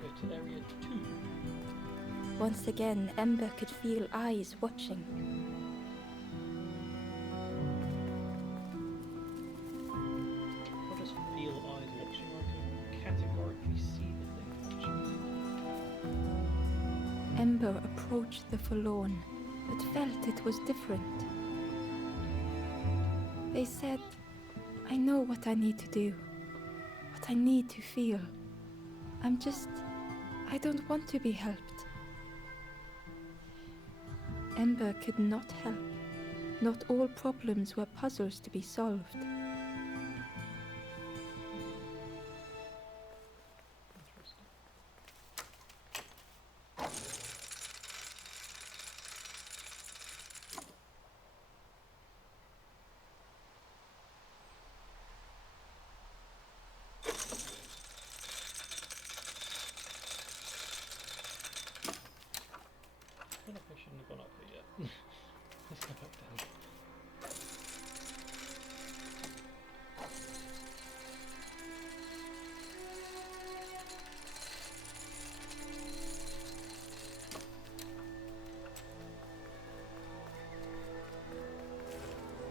go to area 2. Once again, Ember could feel eyes watching. What does feel eyes watching? I can categorically see the thing watching. Ember approached the forlorn, but felt it was different. They said, I know what I need to do, what I need to feel. I don't want to be helped. Ember could not help. Not all problems were puzzles to be solved. Interesting. I feel like I shouldn't have gone up here yet. Let's go back down.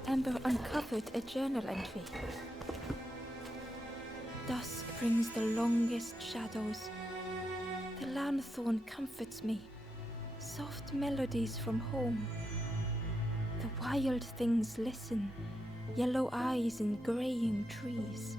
Ember uncovered a journal entry. Dusk brings the longest shadows. The lanthorn comforts me. Soft melodies from home. The wild things listen. Yellow eyes in graying trees.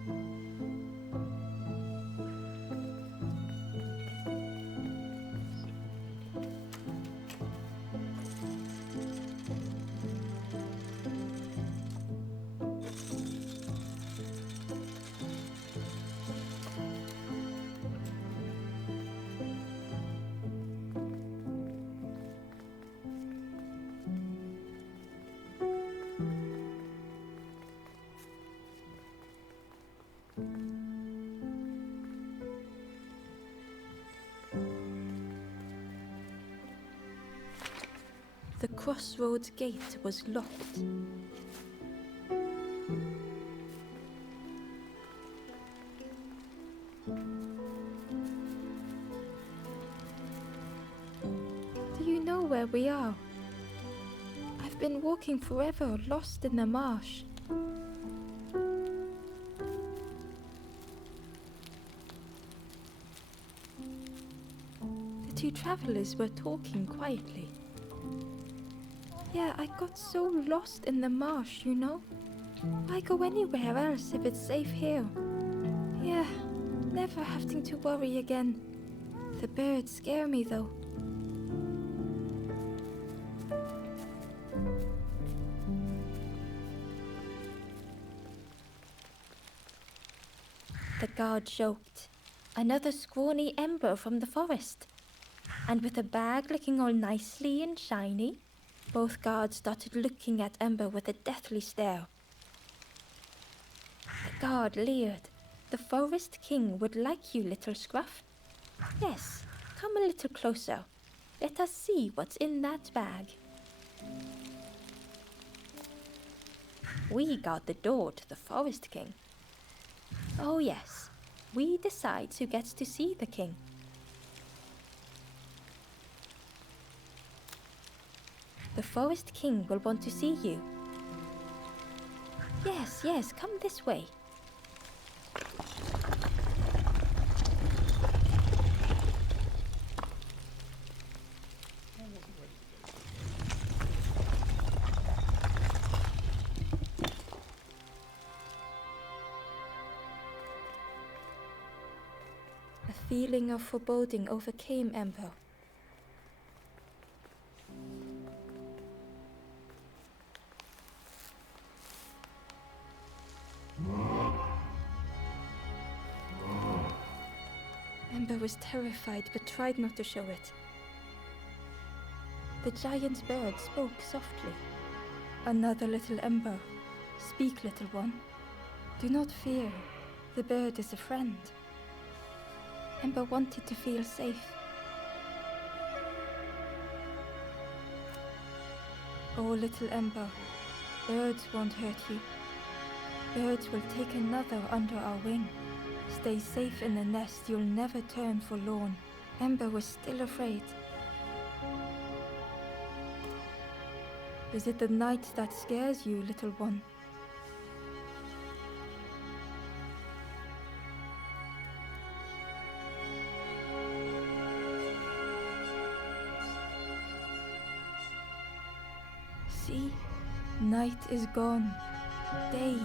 The crossroads gate was locked. Do you know where we are? I've been walking forever, lost in the marsh. The two travelers were talking quietly. Yeah, I got so lost in the marsh, you know? Why go anywhere else if it's safe here? Yeah, never having to worry again. The birds scare me though. The guard joked. Another scrawny Ember from the forest. And with a bag looking all nicely and shiny, both guards started looking at Ember with a deathly stare. The guard leered. The Forest King would like you, little scruff. Yes, come a little closer. Let us see what's in that bag. We guard the door to the Forest King. Oh yes, we decide who gets to see the king. The Forest King will want to see you. Yes, yes, come this way. A feeling of foreboding overcame Ember. Ember was terrified but tried not to show it. The giant bird spoke softly. Another little Ember. Speak, little one. Do not fear. The bird is a friend. Ember wanted to feel safe. Oh, little Ember, birds won't hurt you. Birds will take another under our wing. Stay safe in the nest, you'll never turn forlorn. Ember was still afraid. Is it the night that scares you, little one? See, night is gone. Day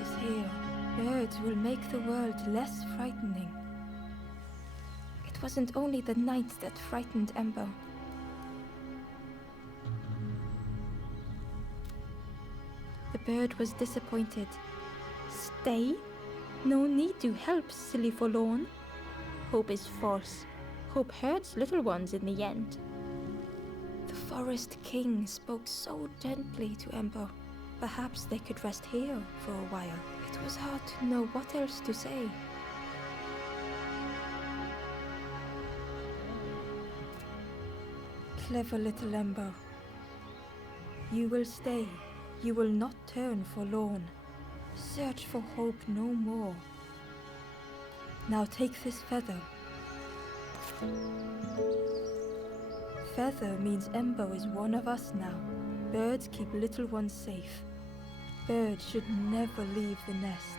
is here. Birds will make the world less frightening. It wasn't only the night that frightened Ember. The bird was disappointed. Stay? No need to help, silly forlorn. Hope is false. Hope hurts little ones in the end. The Forest King spoke so gently to Ember. Perhaps they could rest here for a while. It was hard to know what else to say. Clever little Ember. You will stay. You will not turn forlorn. Search for hope no more. Now take this feather. Feather means Ember is one of us now. Birds keep little ones safe. Birds should never leave the nest.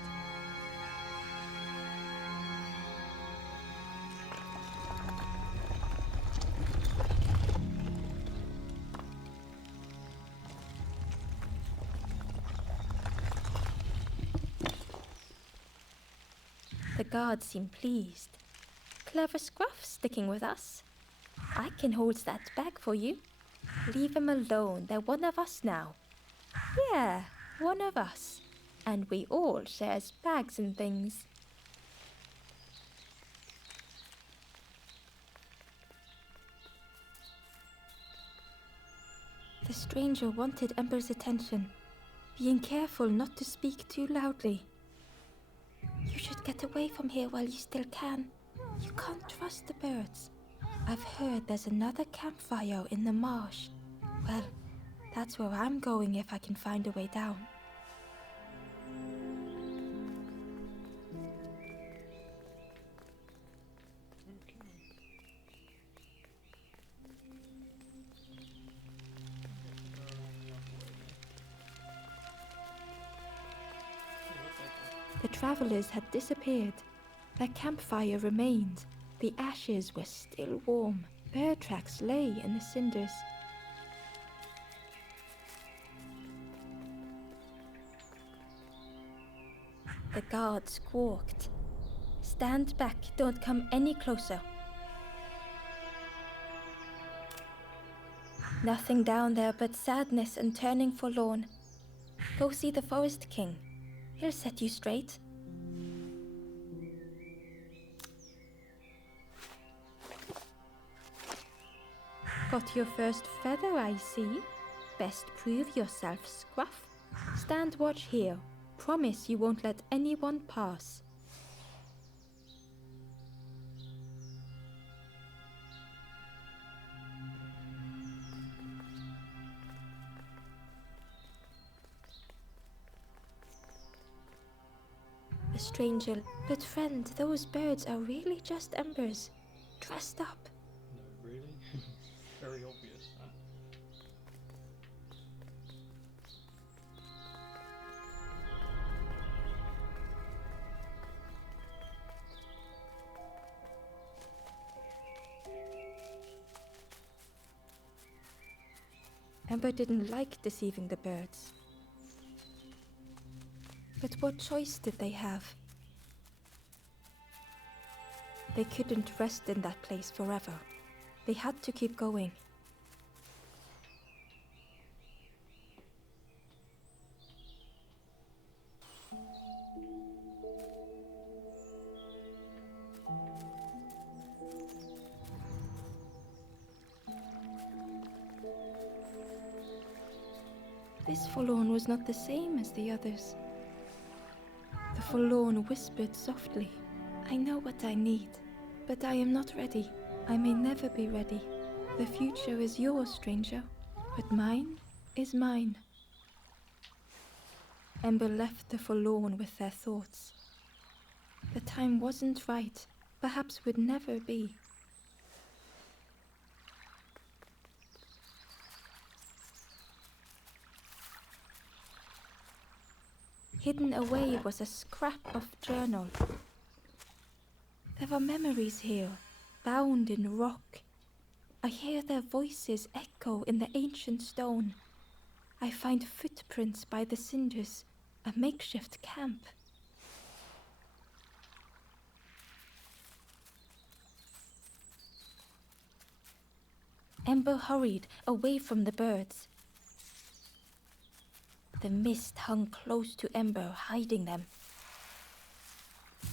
The guards seem pleased. Clever Scruff sticking with us. I can hold that bag for you. Leave him alone, they're one of us now. Yeah, one of us. And we all shares bags and things. The stranger wanted Ember's attention, being careful not to speak too loudly. You should get away from here while you still can. You can't trust the birds. I've heard there's another campfire in the marsh. Well, that's where I'm going if I can find a way down. The travelers had disappeared. Their campfire remained. The ashes were still warm. Bear tracks lay in the cinders. The guard squawked. Stand back, don't come any closer. Nothing down there but sadness and turning forlorn. Go see the Forest King. He'll set you straight. Got your first feather, I see. Best prove yourself, Scruff. Stand watch here. Promise you won't let anyone pass. The stranger, but friend, those birds are really just embers, dressed up. No, really? Very obvious, huh? Ember didn't like deceiving the birds. But what choice did they have? They couldn't rest in that place forever. They had to keep going. This forlorn was not the same as the others. The forlorn whispered softly, I know what I need, but I am not ready. I may never be ready. The future is yours, stranger, but mine is mine. Ember left the forlorn with their thoughts. The time wasn't right, perhaps would never be. Hidden away was a scrap of journal. There were memories here, bound in rock. I hear their voices echo in the ancient stone. I find footprints by the cinders, a makeshift camp. Ember hurried away from the birds. The mist hung close to Ember, hiding them.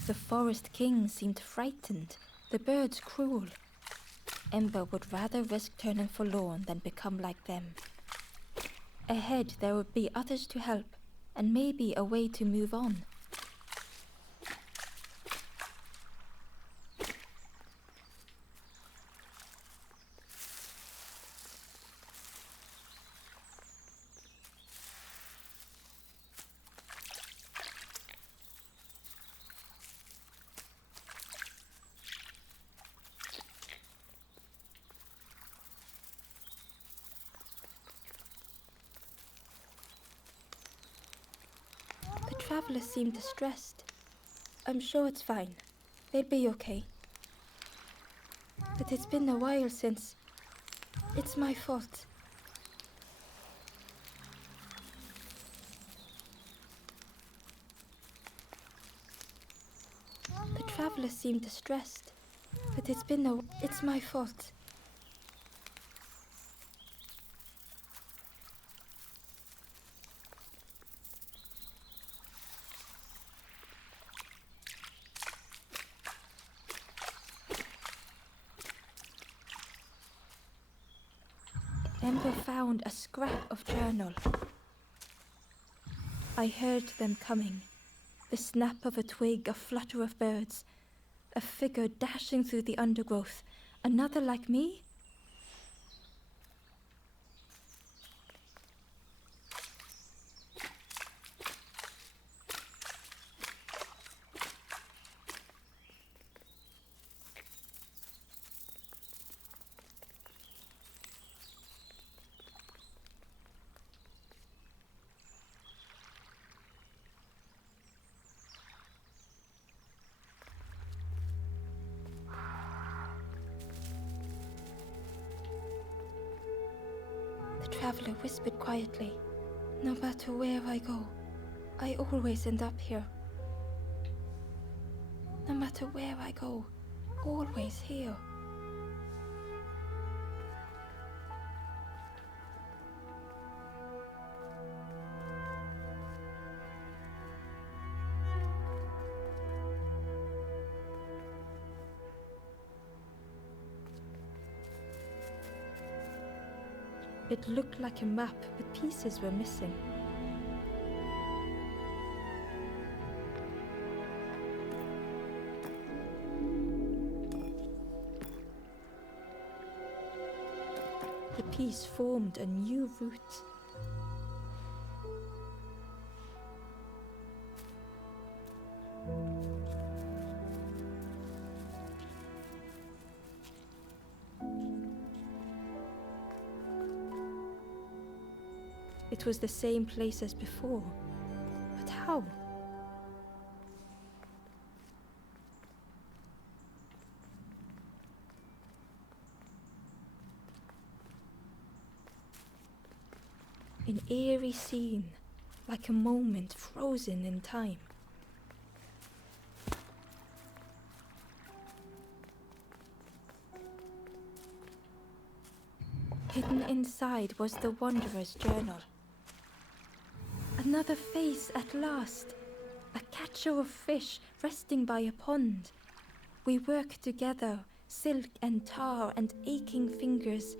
The forest king seemed frightened, the birds cruel. Ember would rather risk turning forlorn than become like them. Ahead there would be others to help, and maybe a way to move on. The traveler seemed distressed. I'm sure it's fine. They'll be okay. But it's been a while since... It's my fault. The traveler seemed distressed. But it's been a... It's my fault. Ember found a scrap of journal. I heard them coming. The snap of a twig, a flutter of birds. A figure dashing through the undergrowth. Another like me? The traveler whispered quietly. No matter where I go, I always end up here. No matter where I go, always here. It looked like a map, but pieces were missing. The piece formed a new route. It was the same place as before. But how? An eerie scene, like a moment frozen in time. Hidden inside was the Wanderer's journal. Another face at last. A catcher of fish resting by a pond. We work together, silk and tar and aching fingers.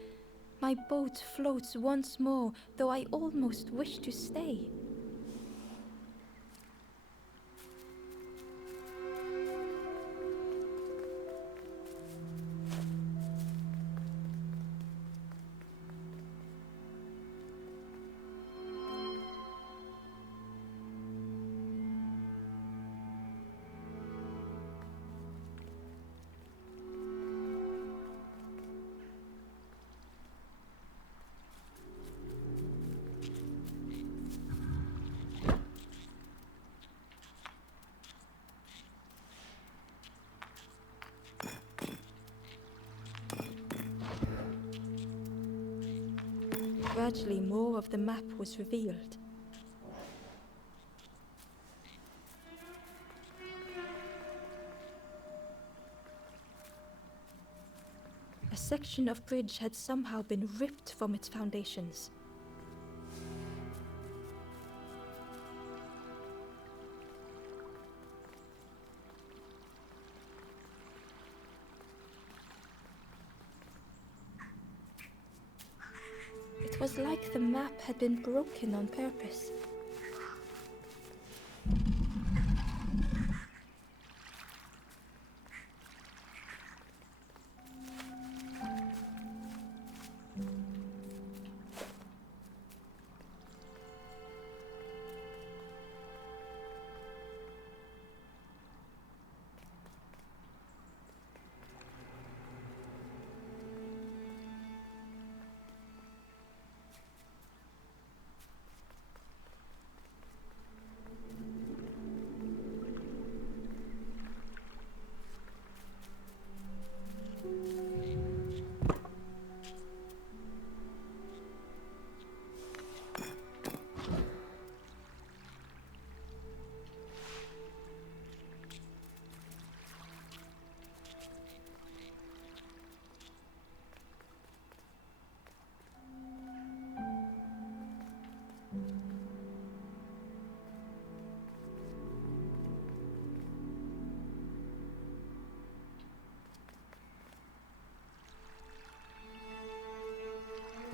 My boat floats once more, though I almost wish to stay. gradually more of the map was revealed. A section of bridge had somehow been ripped from its foundations. It was like the map had been broken on purpose.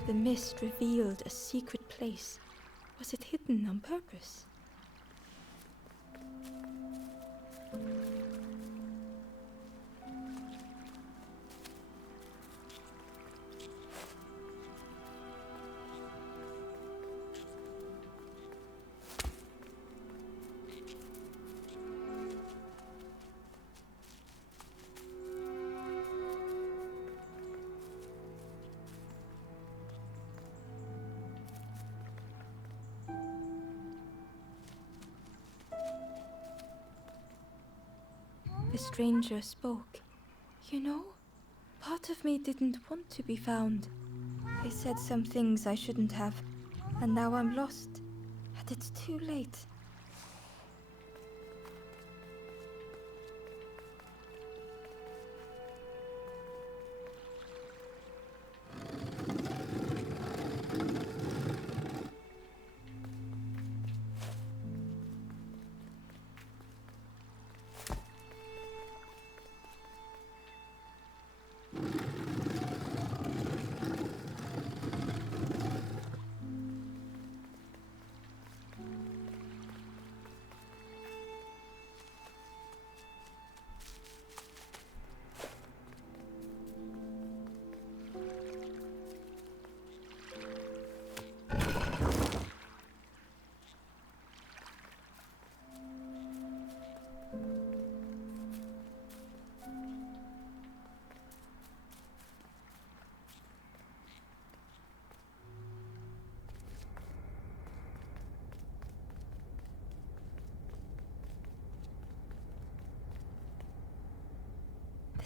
The mist revealed a secret place. Was it hidden on purpose? The stranger spoke. You know, part of me didn't want to be found. I said some things I shouldn't have, and now I'm lost. And it's too late.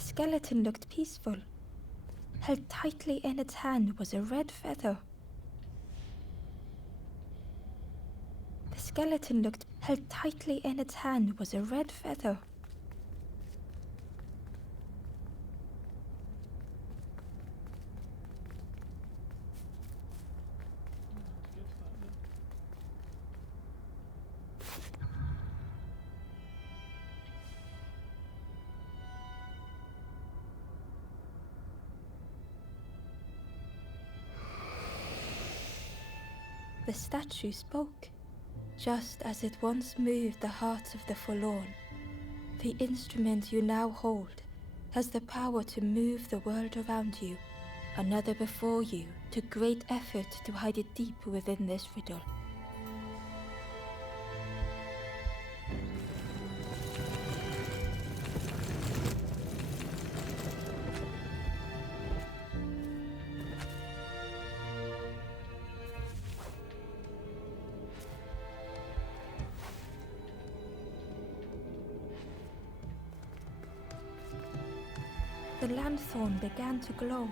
The skeleton looked peaceful. Held tightly in its hand was a red feather. The skeleton looked held tightly in its hand was a red feather. The statue spoke, just as it once moved the hearts of the forlorn. The instrument you now hold has the power to move the world around you, another before you took great effort to hide it deep within this riddle. The lanthorn began to glow.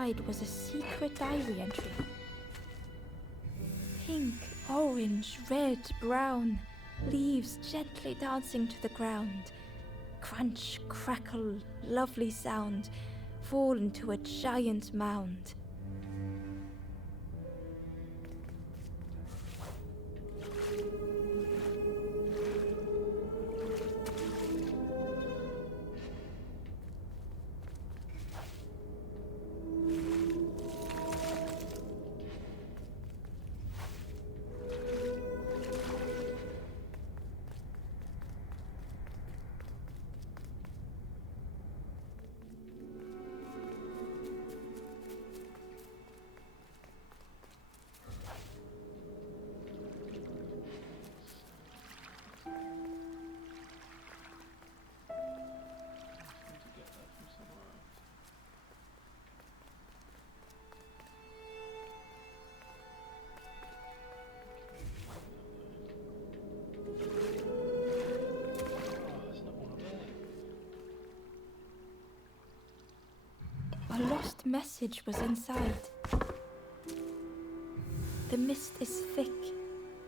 inside was a secret diary entry. Pink, orange, red, brown, leaves gently dancing to the ground. Crunch, crackle, lovely sound, fall into a giant mound. Need to get that from somewhere else. Oh, it's not one of them. A lost message was inside. The mist is thick.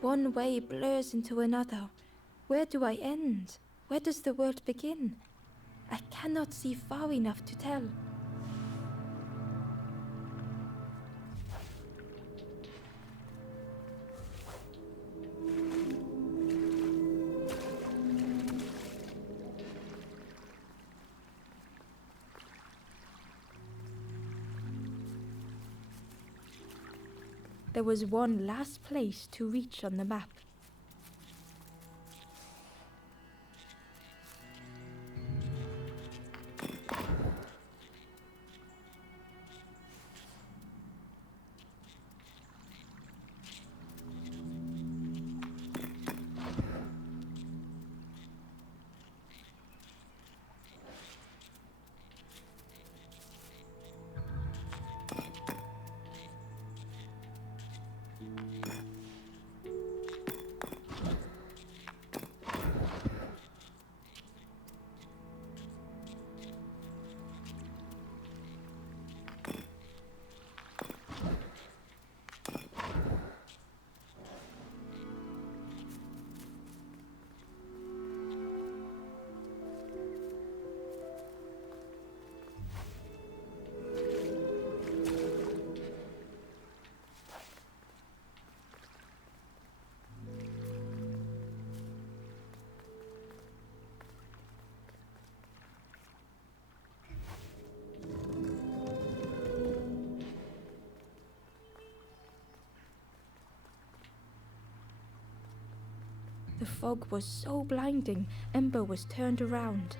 One way blurs into another. Where do I end? Where does the world begin? I cannot see far enough to tell. There was one last place to reach on the map. The fog was so blinding, Ember was turned around.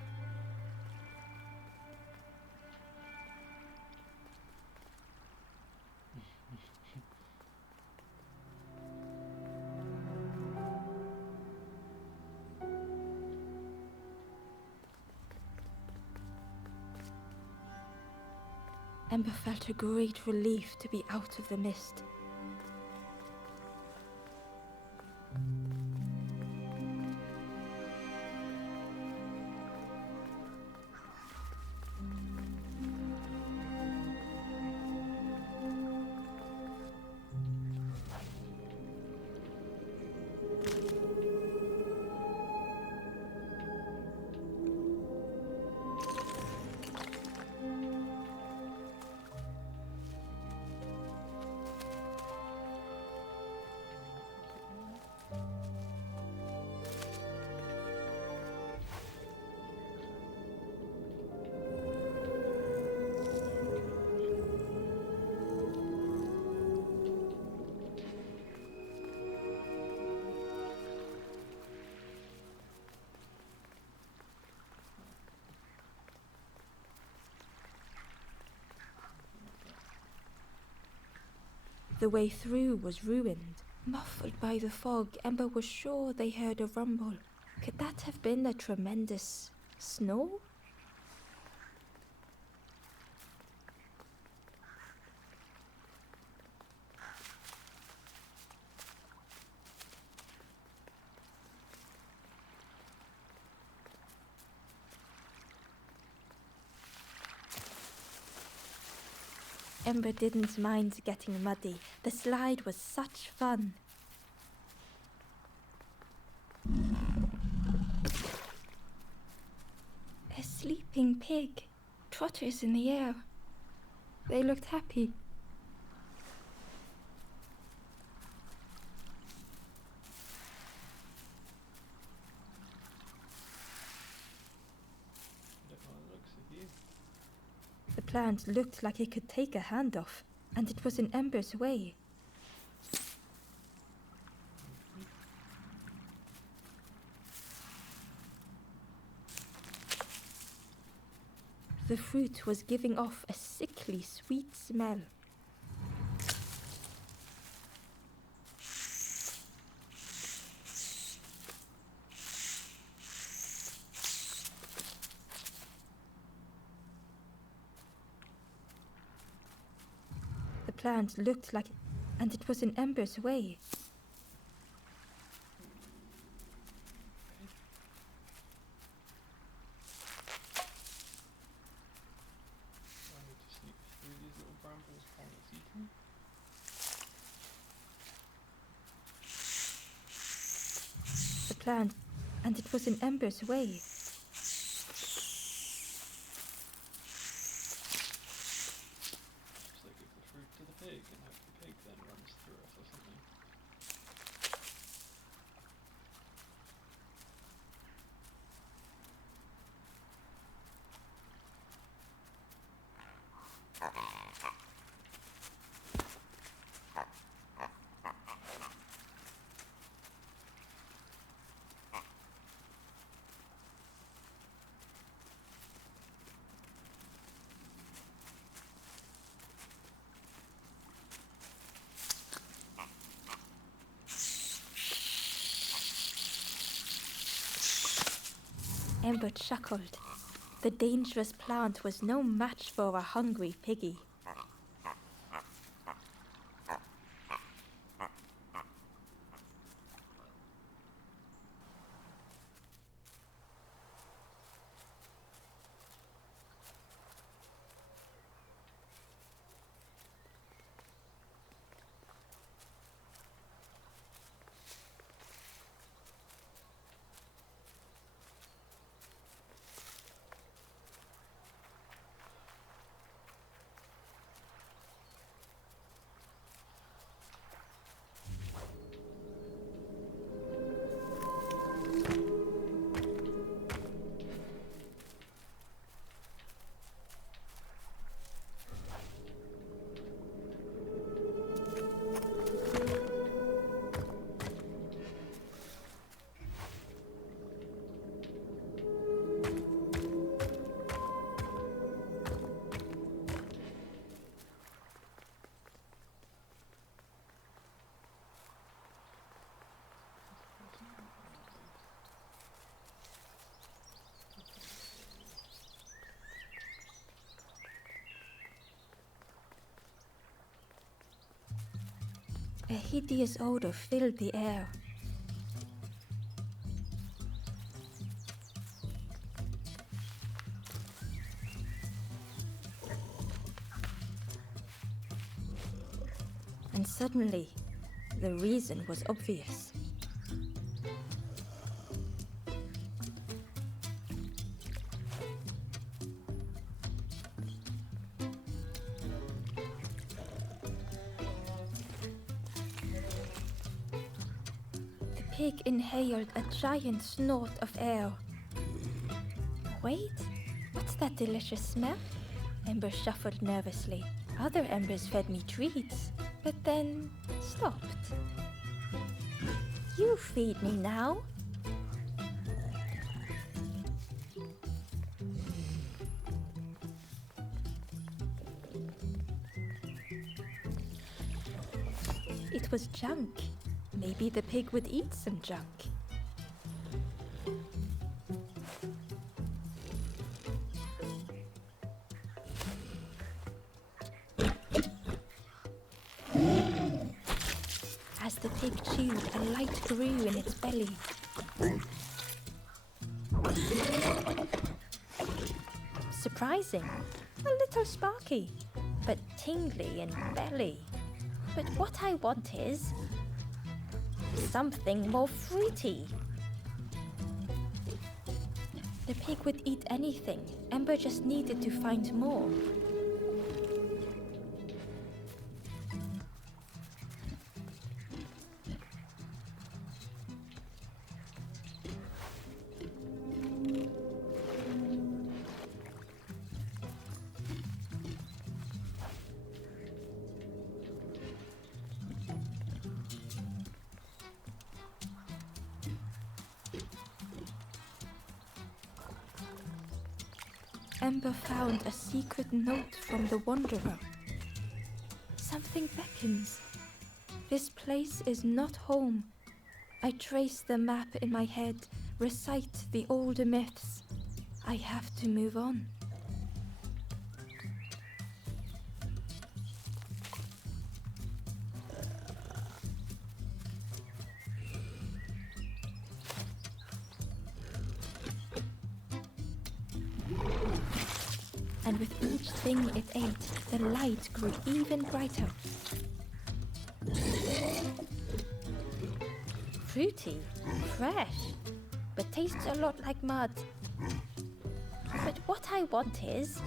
Ember felt a great relief to be out of the mist. The way through was ruined. Muffled by the fog, Ember was sure they heard a rumble. Could that have been a tremendous snow? Ember didn't mind getting muddy. The slide was such fun. A sleeping pig, trotters in the air. They looked happy. The plant looked like it could take a hand off, and it was in Ember's way. The fruit was giving off a sickly sweet smell. The plant looked like, and it was in Ember's way. The plant, and it was in Ember's way. Just like give the fruit to the pig and have the pig then runs through it or something. Ember chuckled. The dangerous plant was no match for a hungry piggy. A hideous odor filled the air. And suddenly, the reason was obvious. The pig inhaled a giant snort of air. Wait, what's that delicious smell? Ember shuffled nervously. Other embers fed me treats, but then stopped. You feed me now. It was junk. Maybe the pig would eat some junk. As the pig chewed, a light grew in its belly. Surprising, a little sparky. but tingly in belly. But what I want is something more fruity. The pig would eat anything. Ember just needed to find more. Ember found a secret note from the Wanderer. Something beckons. This place is not home. I trace the map in my head, recite the older myths. I have to move on. And with each thing it ate, the light grew even brighter. Fruity, fresh, but tastes a lot like mud. But what I want is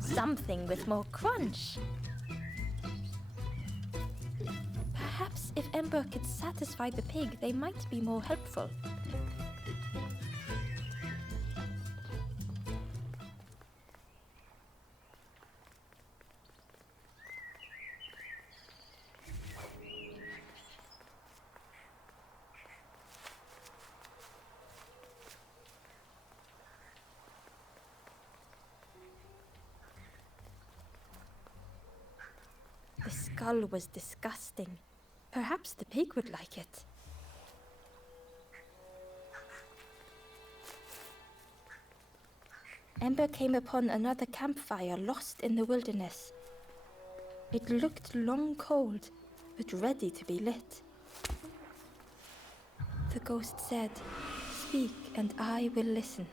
something with more crunch. Perhaps if Ember could satisfy the pig, they might be more helpful. The skull was disgusting. Perhaps the pig would like it. Ember came upon another campfire lost in the wilderness. It looked long cold, but ready to be lit. The ghost said, "Speak and I will listen."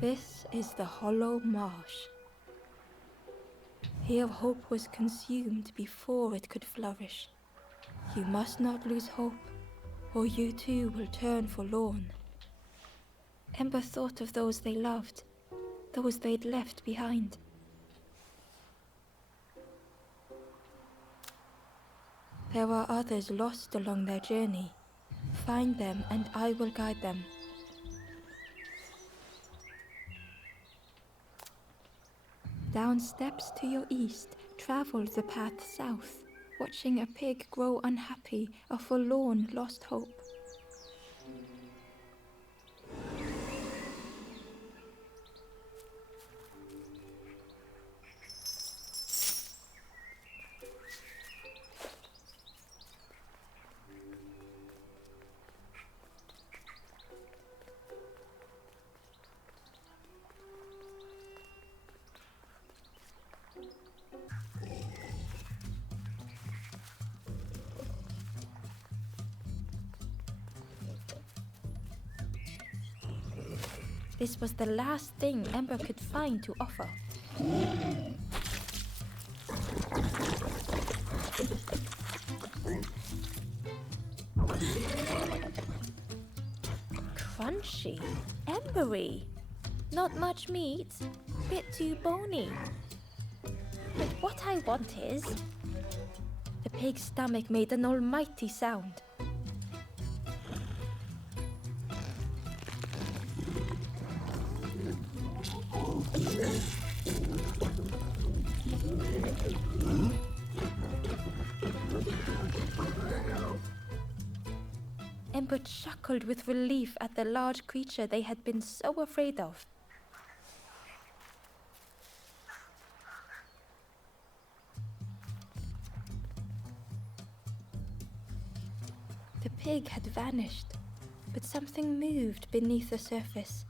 This is the hollow marsh. Here hope was consumed before it could flourish. You must not lose hope, or you too will turn forlorn. Ember thought of those they loved, those they'd left behind. There are others lost along their journey. Find them and I will guide them. Down steps to your east, travel the path south, watching a pig grow unhappy, a forlorn lost hope. This was the last thing Ember could find to offer. Crunchy, embery, not much meat, bit too bony. But what I want is... The pig's stomach made an almighty sound. Ember chuckled with relief at the large creature they had been so afraid of. The pig had vanished, but something moved beneath the surface.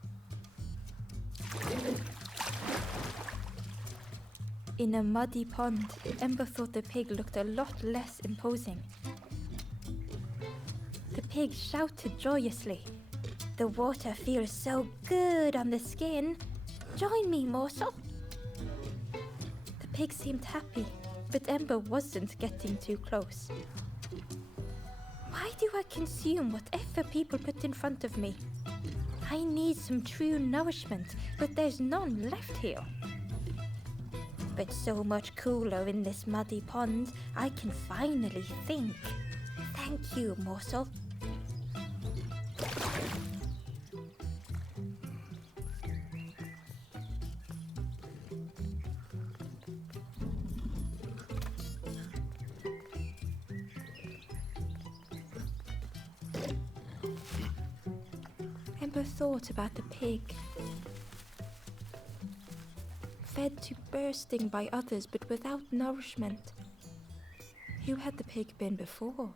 In a muddy pond, Ember thought the pig looked a lot less imposing. The pig shouted joyously. The water feels so good on the skin. Join me, Morsel. The pig seemed happy, but Ember wasn't getting too close. Why do I consume whatever people put in front of me? I need some true nourishment, but there's none left here. But so much cooler in this muddy pond, I can finally think. Thank you, Morsel. Ember thought about the pig. Fed to bursting by others, but without nourishment. Who had the pig been before?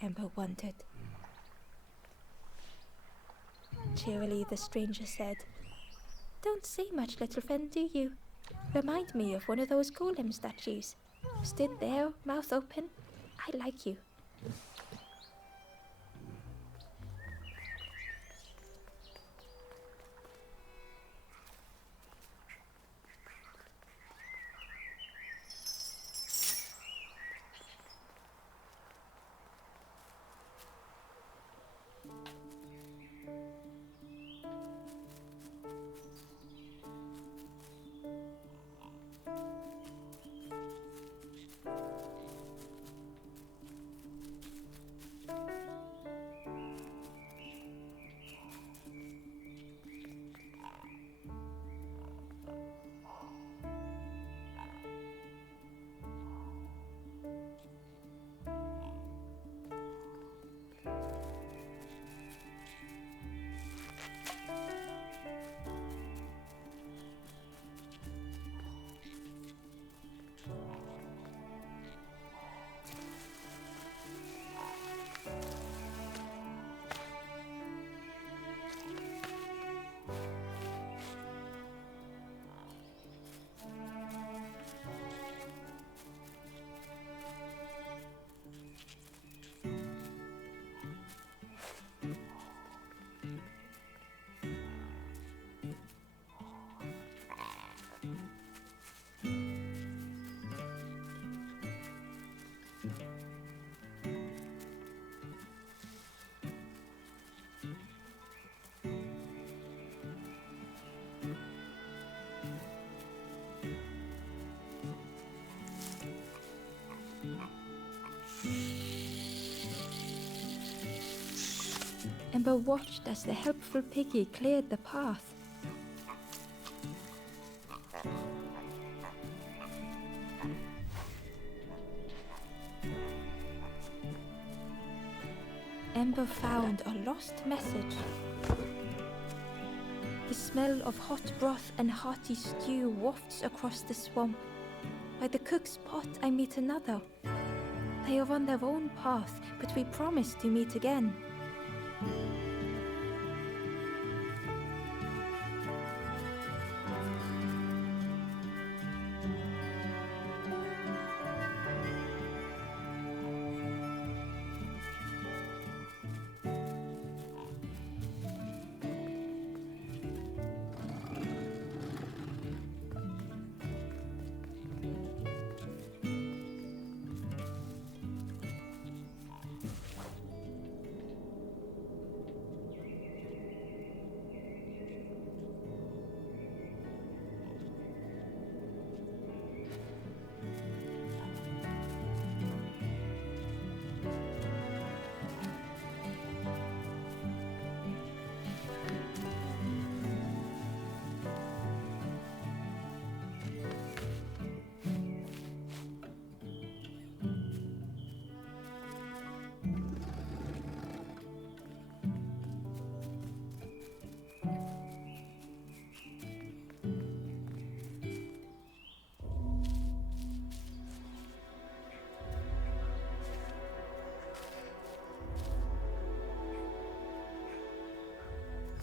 Ember wondered. Cheerily, the stranger said, "Don't say much, little friend, do you? Remind me of one of those golem statues. Stood there, mouth open. I like you." Ember watched as the helpful piggy cleared the path. Ember found a lost message. The smell of hot broth and hearty stew wafts across the swamp. By the cook's pot I meet another. They are on their own path, but we promise to meet again.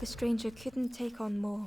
The stranger couldn't take on more.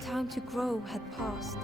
time to grow had passed.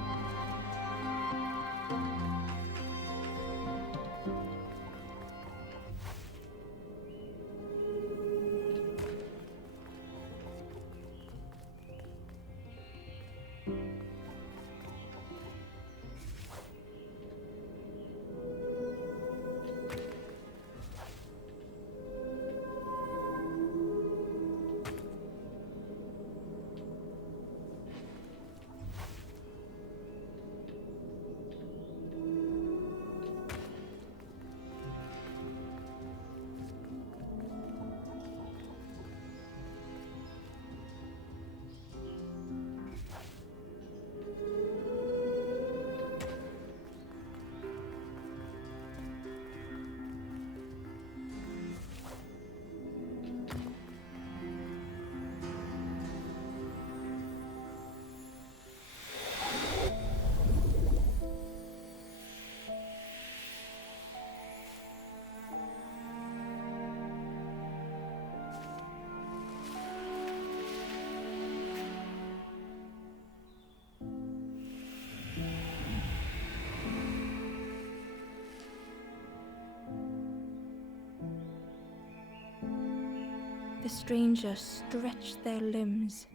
The strangers stretched their limbs.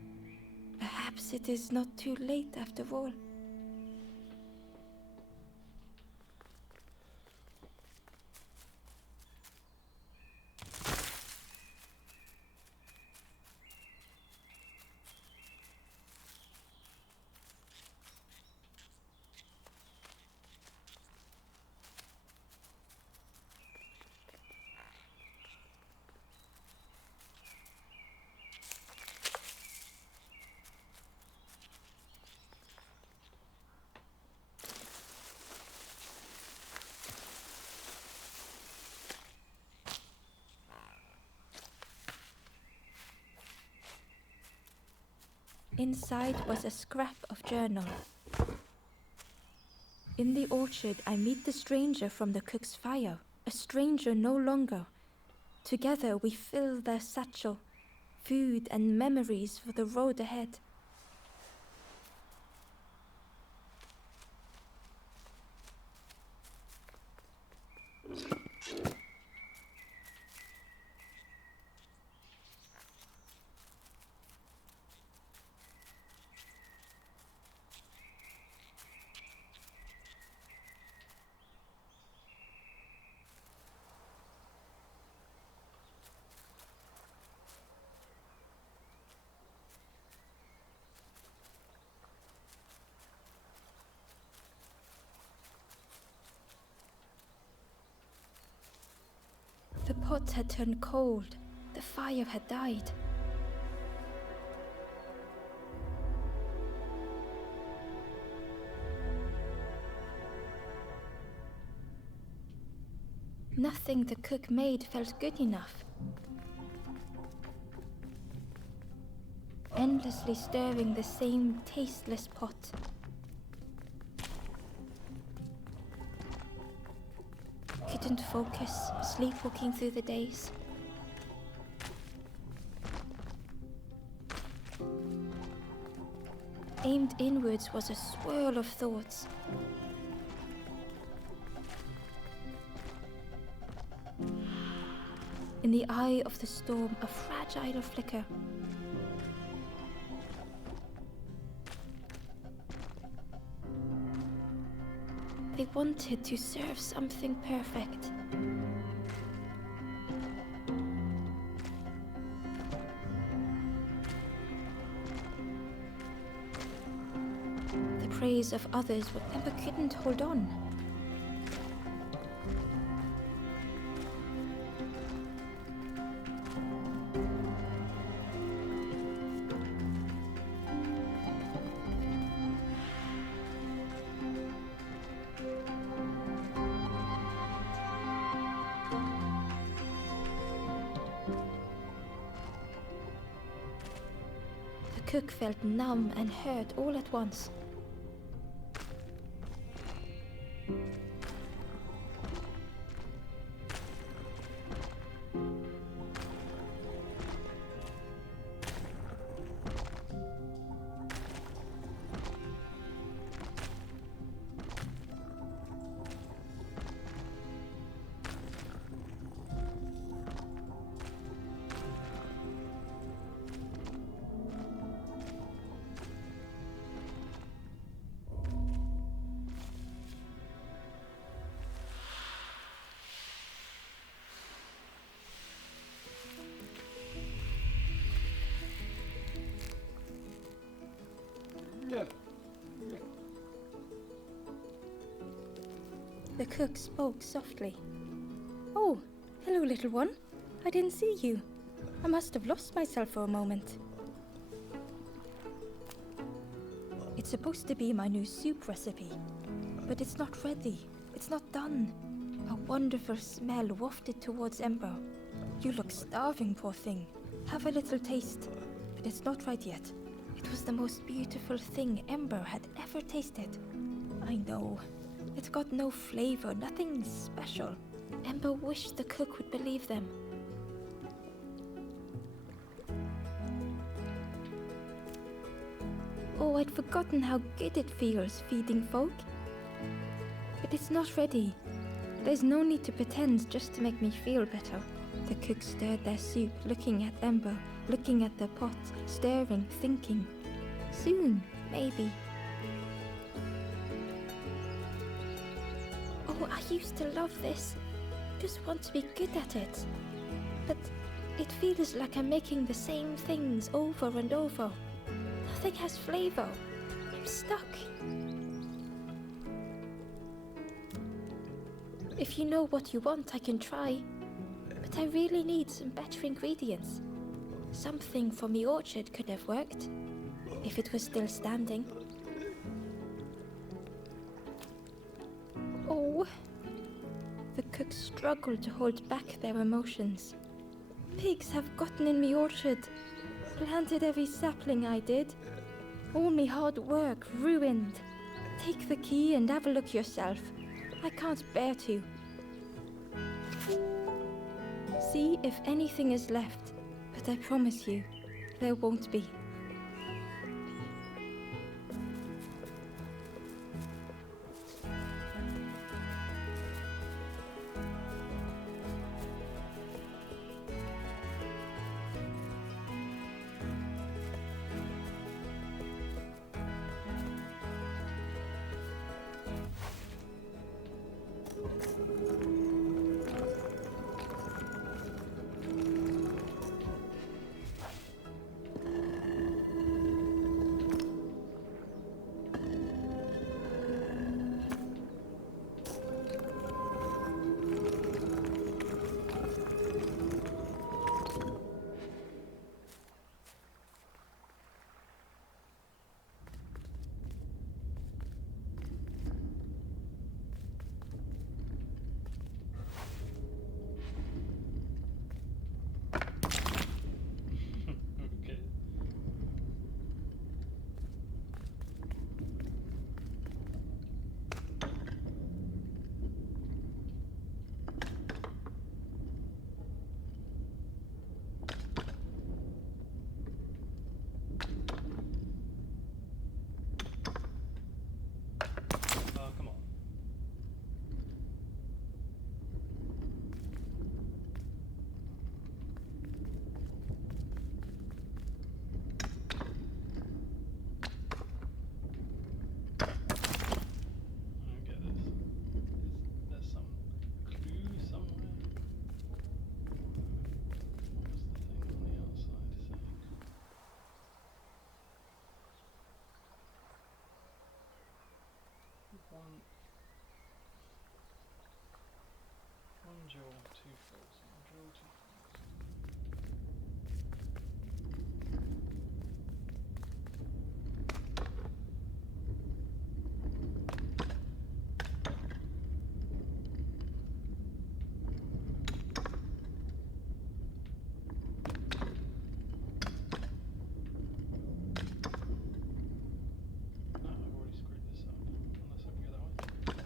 Perhaps it is not too late after all. Inside was a scrap of journal. In the orchard, I meet the stranger from the cook's fire, a stranger no longer. Together we fill their satchel, food and memories for the road ahead. The pot had turned cold. The fire had died. Nothing the cook made felt good enough. Endlessly stirring the same tasteless pot. Couldn't focus, sleepwalking through the days. Aimed inwards was a swirl of thoughts. In the eye of the storm, a fragile flicker. They wanted to serve something perfect. The praise of others but never couldn't hold on. The cook felt numb and hurt all at once. The cook spoke softly. Oh, hello, little one. I didn't see you. I must have lost myself for a moment. It's supposed to be my new soup recipe, but it's not ready. It's not done. A wonderful smell wafted towards Ember. You look starving, poor thing. Have a little taste, but it's not right yet. It was the most beautiful thing Ember had ever tasted. I know. It's got no flavor, nothing special. Ember wished the cook would believe them. Oh, I'd forgotten how good it feels feeding folk. But it's not ready. There's no need to pretend just to make me feel better. The cook stirred their soup, looking at Ember, looking at the pot, stirring, thinking. Soon, maybe. Oh, I used to love this. Just want to be good at it. But it feels like I'm making the same things over and over. Nothing has flavor. I'm stuck. If you know what you want, I can try. But I really need some better ingredients. Something from the orchard could have worked, if it was still standing. Oh. The cook struggled to hold back their emotions. Pigs have gotten in me orchard. Planted every sapling I did. All me hard work ruined. Take the key and have a look yourself. I can't bear to. See if anything is left, but I promise you, there won't be. Okay. Come on. Okay, there's some clue somewhere. What was the thing on the outside saying? One jewel, two fills. One jewel, two fills. No, I've already screwed this up. Unless I can go that way. Yeah, okay.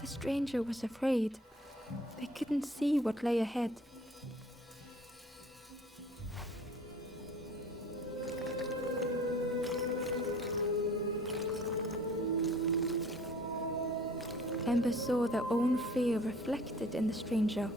The stranger was afraid. They couldn't see what lay ahead. Ember saw their own fear reflected in the stranger.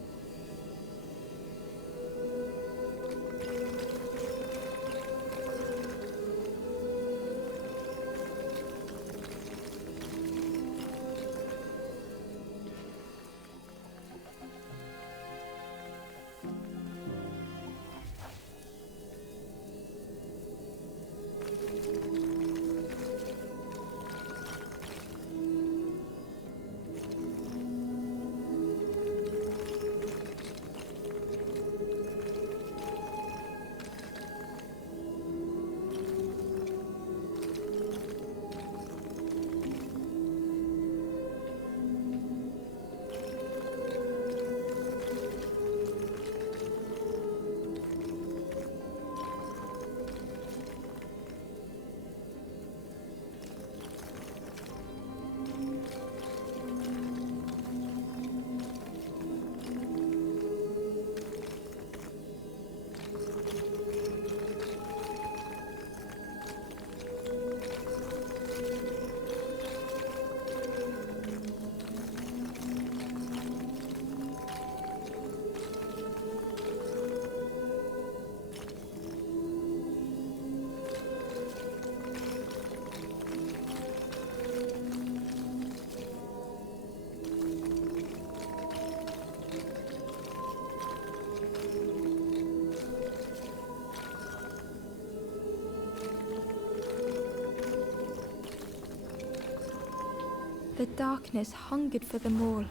The darkness hungered for them all.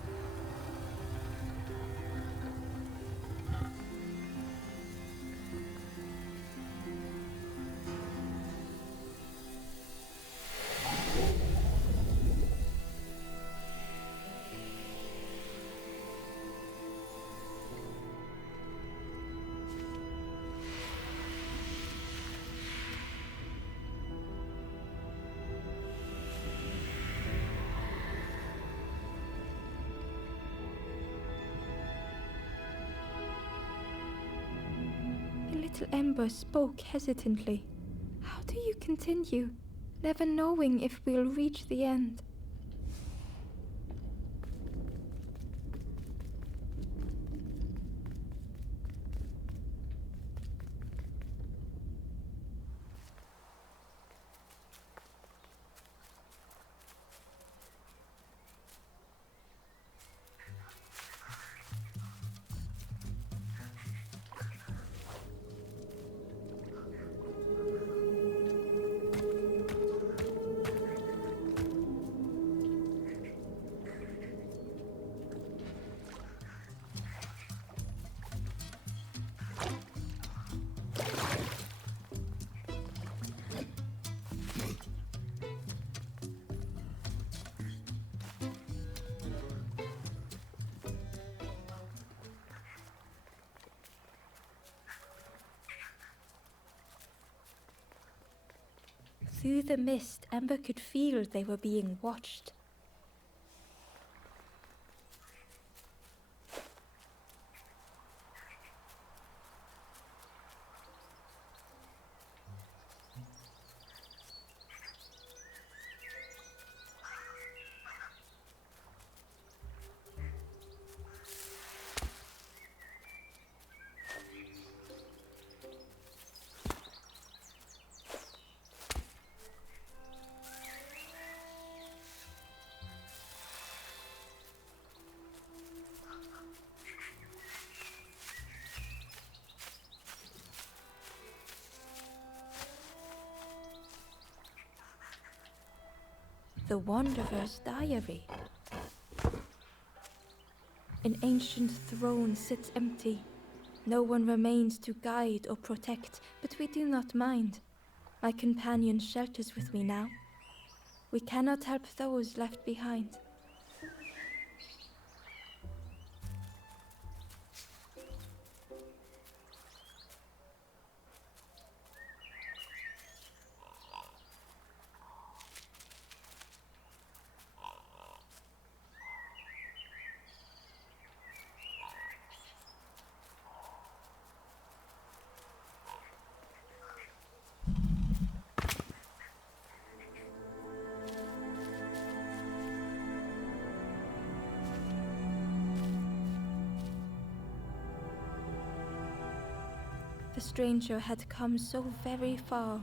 The little ember spoke hesitantly. How do you continue, never knowing if we'll reach the end? Through the mist, Ember could feel they were being watched. The Wanderer's Diary. An ancient throne sits empty. No one remains to guide or protect, but we do not mind. My companion shelters with me now. We cannot help those left behind. The stranger had come so very far.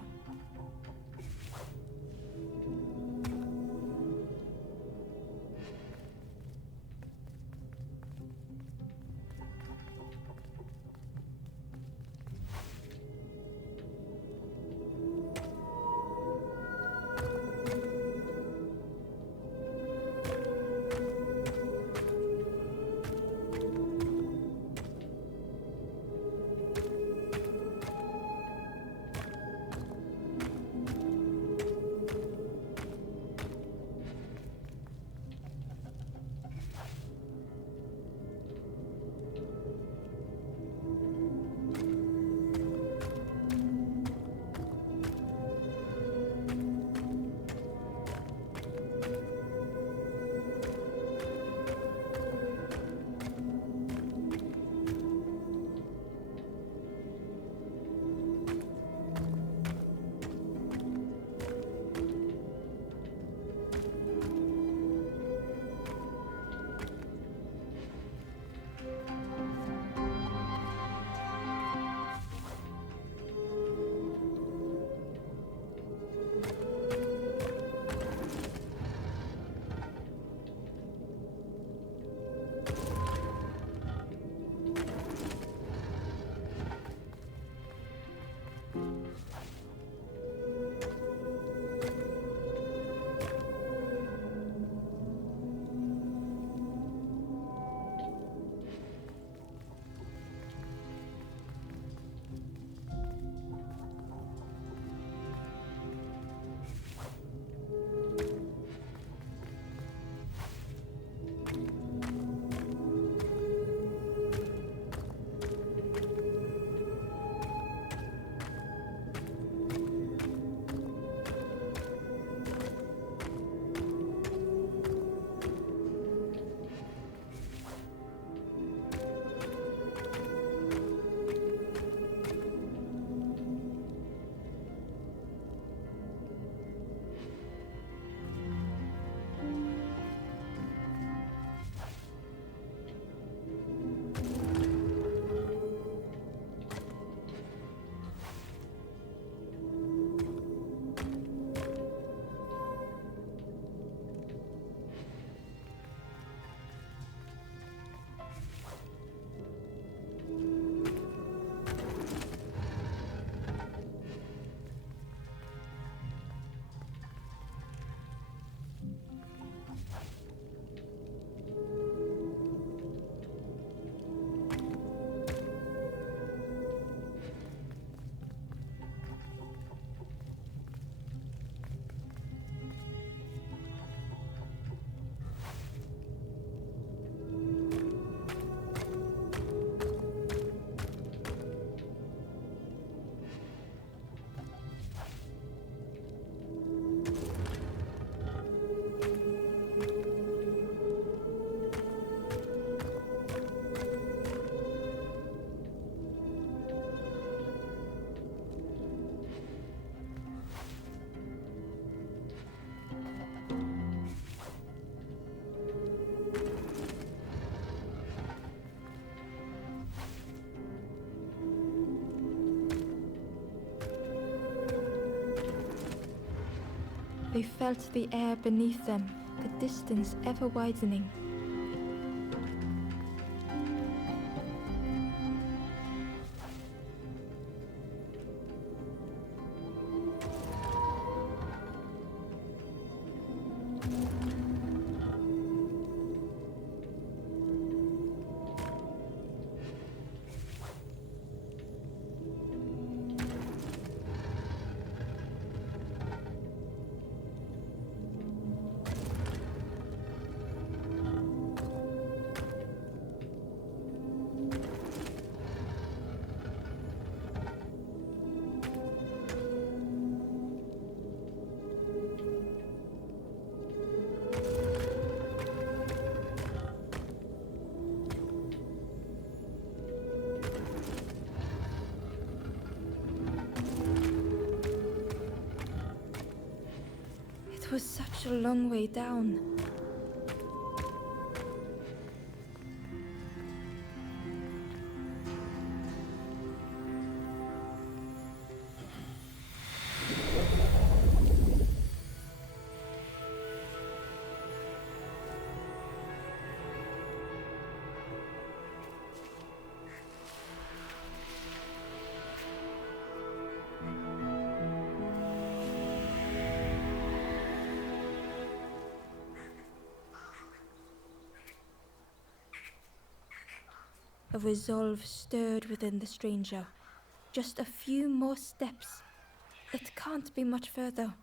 They felt the air beneath them, the distance ever widening. It was such a long way down. A resolve stirred within the stranger. Just a few more steps. It can't be much further. I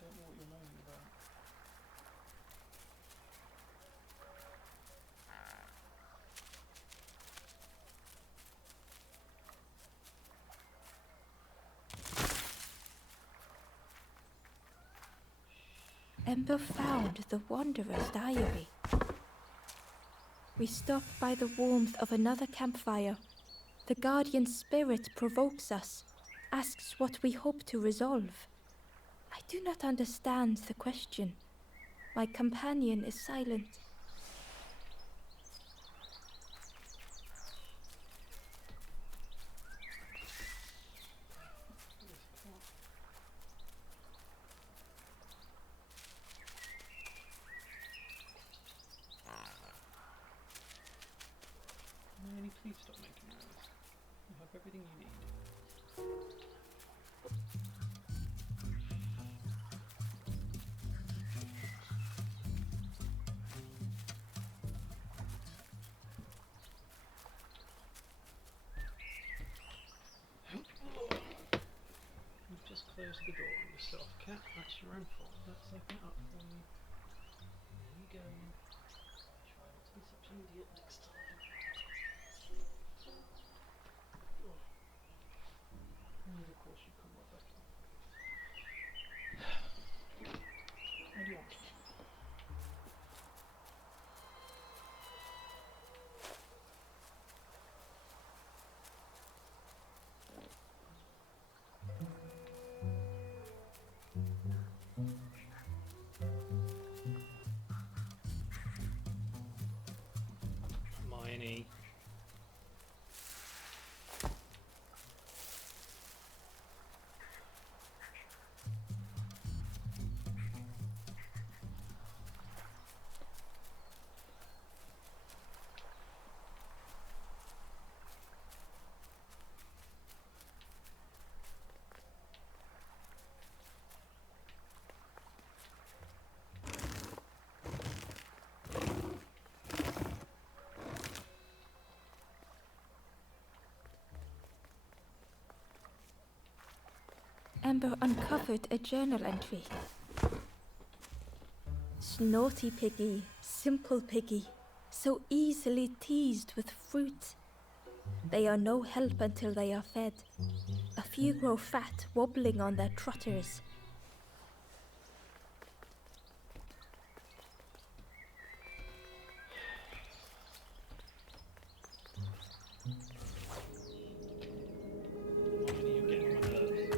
don't know what you're moaning about. Ember found the Wanderer's diary. We stop by the warmth of another campfire. The guardian spirit provokes us, asks what we hope to resolve. I do not understand the question. My companion is silent. Manny, please stop making noise. You have everything you need. You've just closed the door on yourself, cat. That's your own fault. Let's open it up for you. There you go. Try not to be such an idiot next time. And of course you come right back in. What do you want? Hermione. Ember uncovered a journal entry. Snotty piggy, simple piggy, so easily teased with fruit. They are no help until they are fed. A few grow fat, wobbling on their trotters. Hermione, you're getting on my nerves.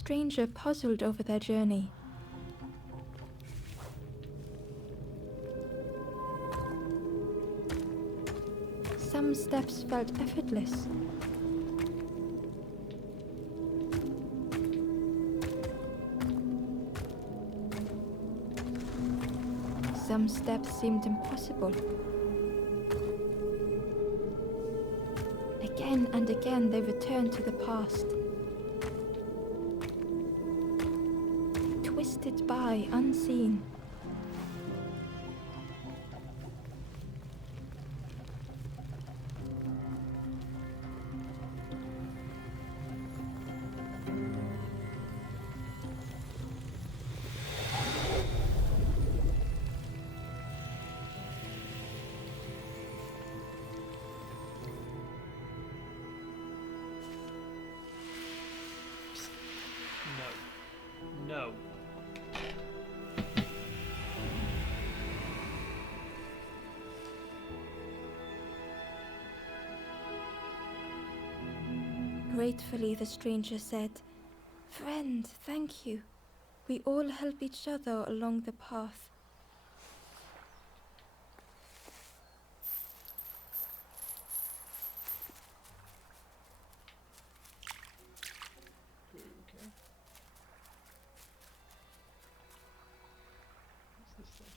stranger puzzled over their journey. Some steps felt effortless. Some steps seemed impossible. Again and again they returned to the past. Twisted by unseen. No. Gratefully, the stranger said, "Friend, thank you. We all help each other along the path." Okay. What's this thing?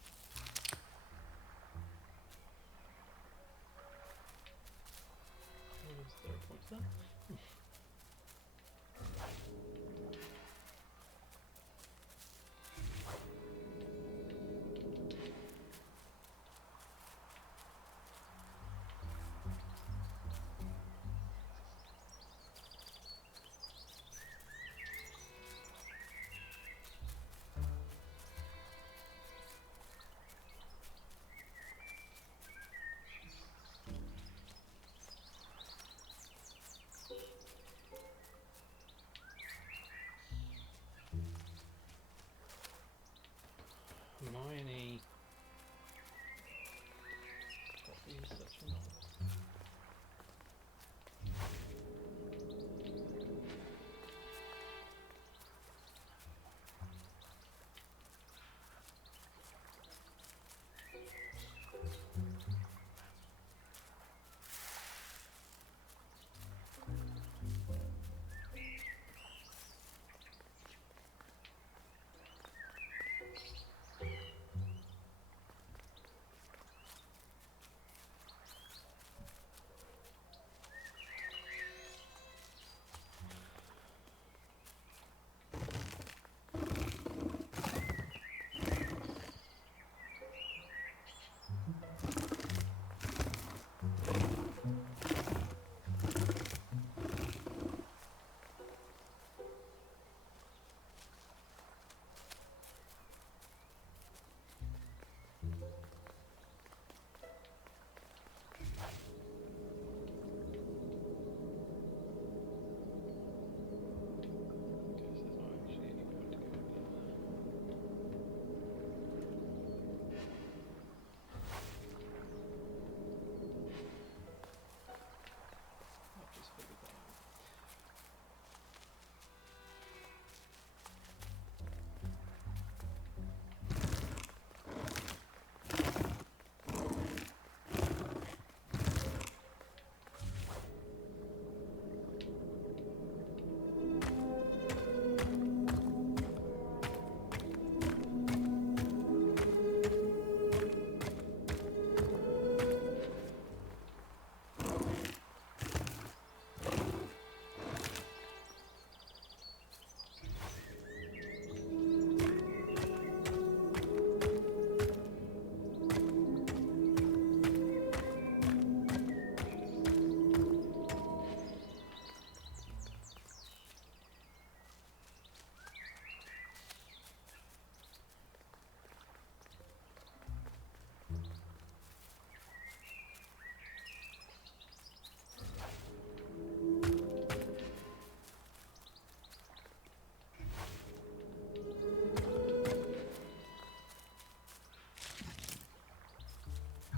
What is there? What's that? Hermione. Coffee is such a novel.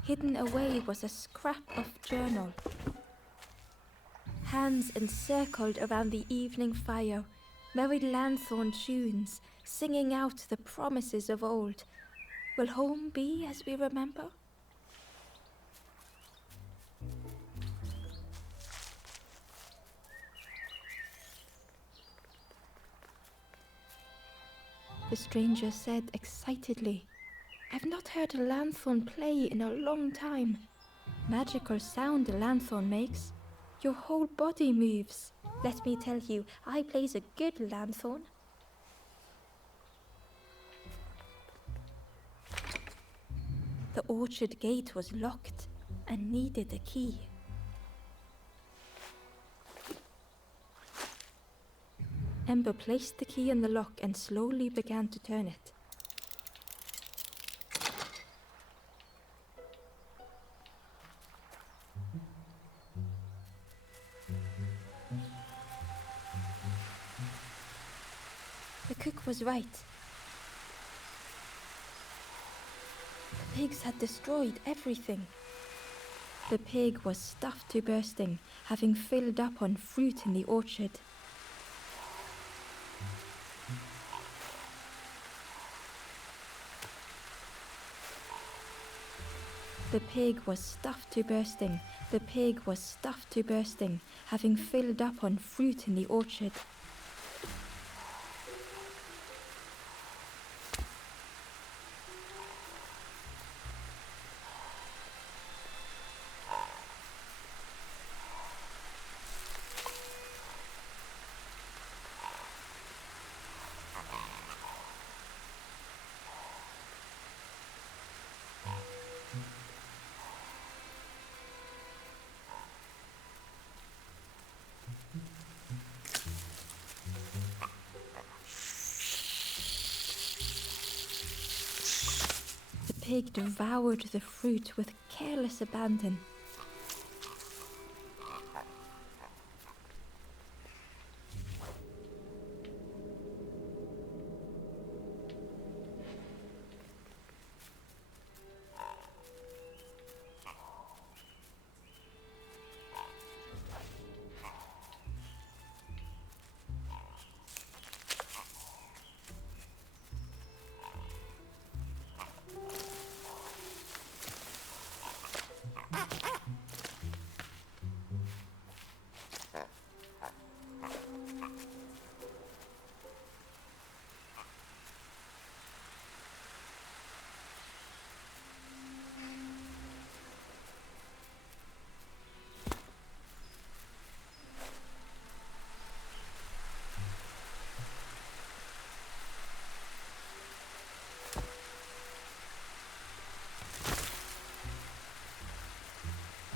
Hidden away was a scrap of journal. Hands encircled around the evening fire, merry lanthorn tunes, singing out the promises of old. Will home be as we remember? The stranger said excitedly, I've not heard a lanthorn play in a long time. Magical sound a lanthorn makes. Your whole body moves. Let me tell you, I plays a good lanthorn. The orchard gate was locked and needed a key. Ember placed the key in the lock and slowly began to turn it. The cook was right. The pigs had destroyed everything. The pig was stuffed to bursting, having filled up on fruit in the orchard. The pig was stuffed to bursting. The pig was stuffed to bursting, having filled up on fruit in the orchard. The pig devoured the fruit with careless abandon.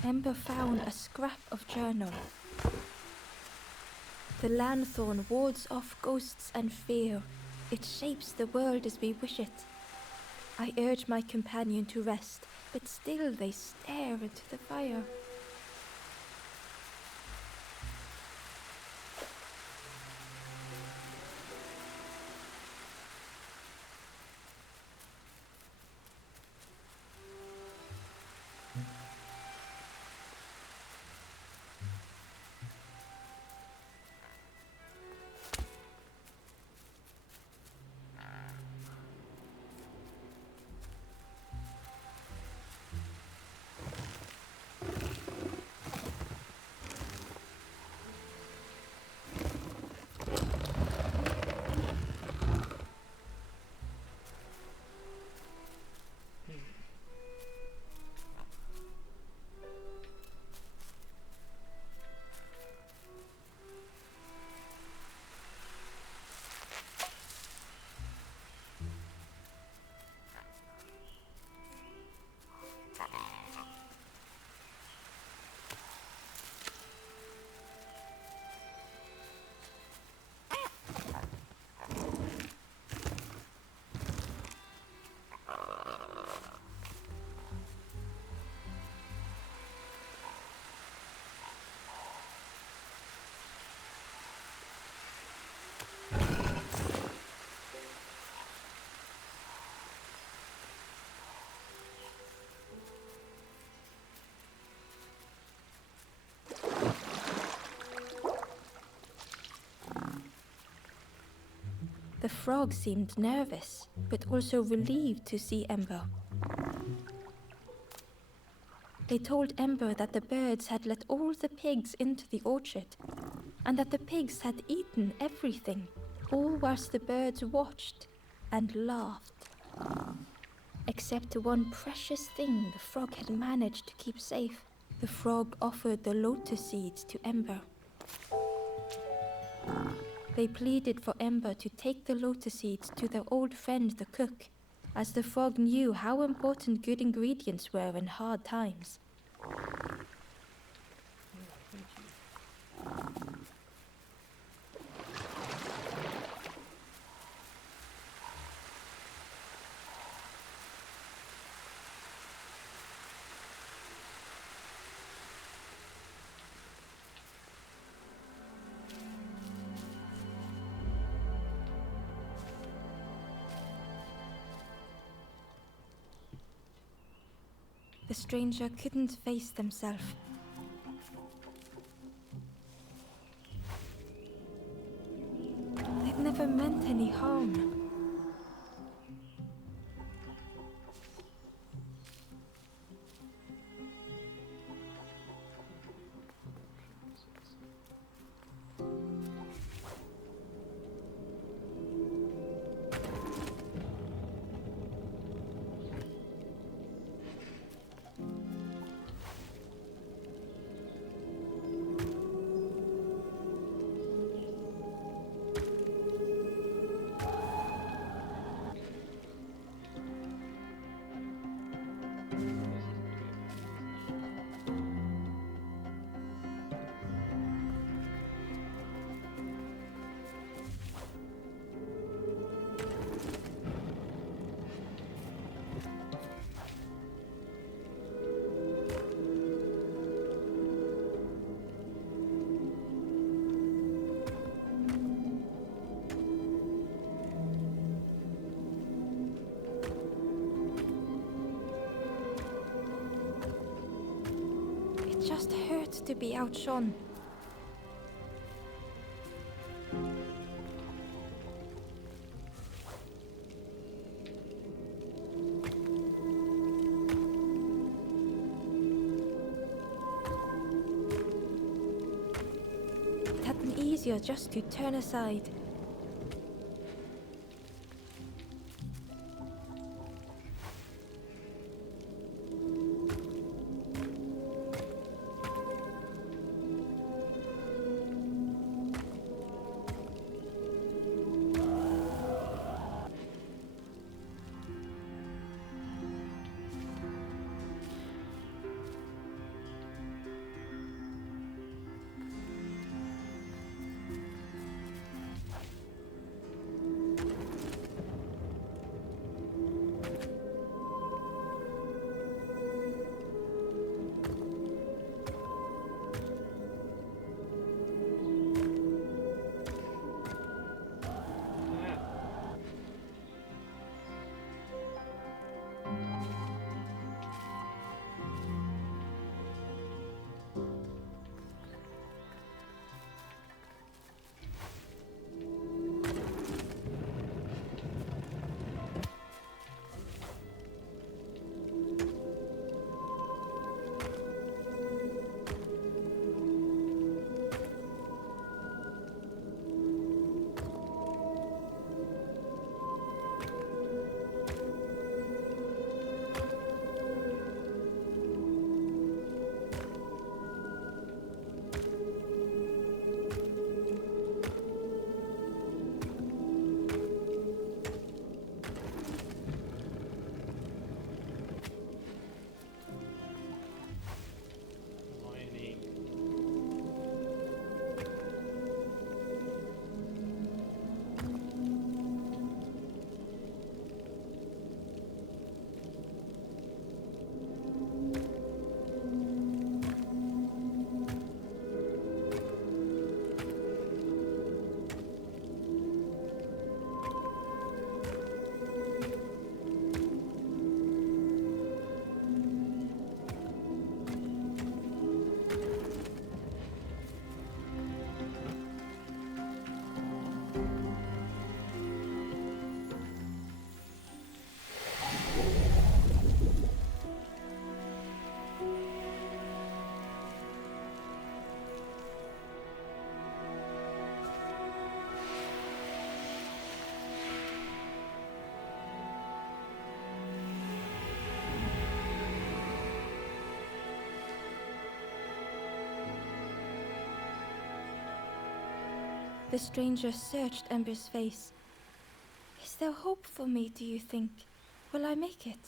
Ember found a scrap of journal. The lanthorn wards off ghosts and fear. It shapes the world as we wish it. I urge my companion to rest, but still they stare into the fire. The frog seemed nervous, but also relieved to see Ember. They told Ember that the birds had let all the pigs into the orchard, and that the pigs had eaten everything, all whilst the birds watched and laughed. Except one precious thing the frog had managed to keep safe. The frog offered the lotus seeds to Ember. They pleaded for Ember to take the lotus seeds to their old friend the cook, as the frog knew how important good ingredients were in hard times. Thank you. The stranger couldn't face themselves. They'd never meant any harm. It just hurts to be outshone. It had been easier just to turn aside. The stranger searched Ember's face. Is there hope for me, do you think? Will I make it?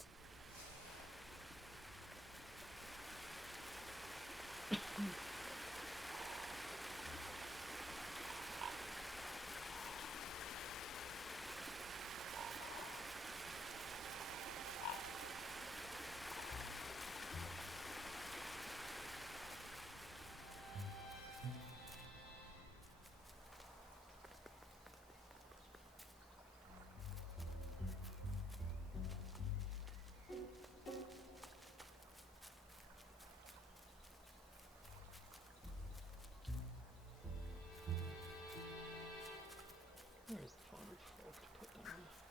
Where is the final frog to put down there?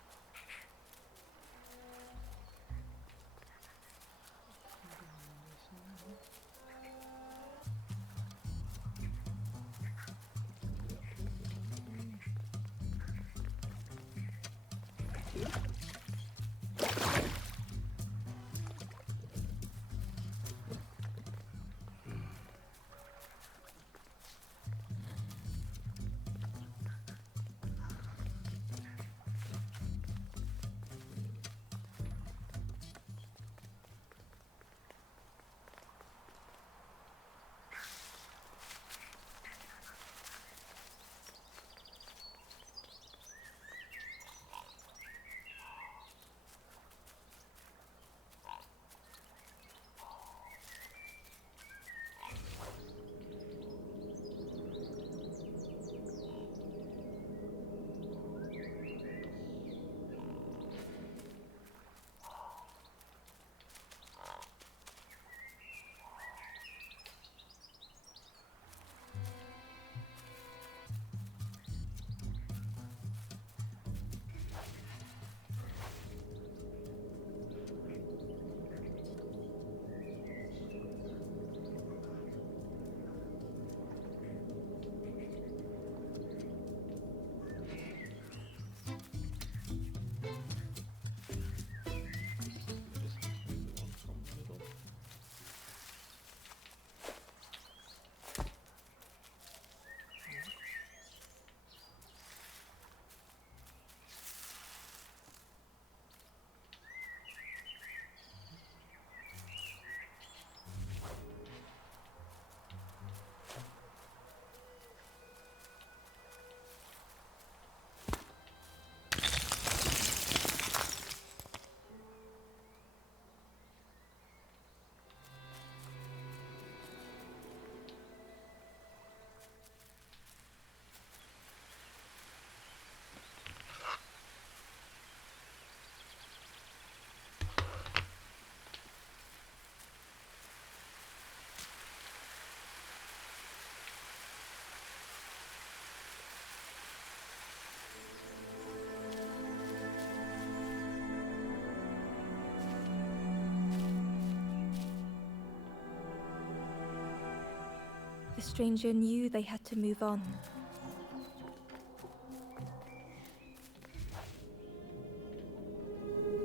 The stranger knew they had to move on.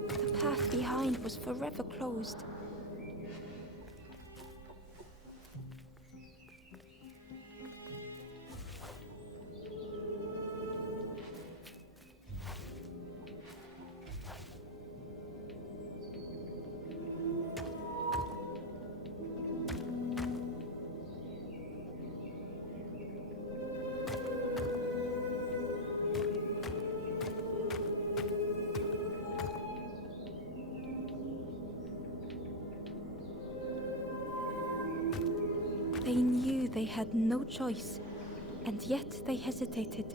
The path behind was forever closed. They knew they had no choice, and yet they hesitated.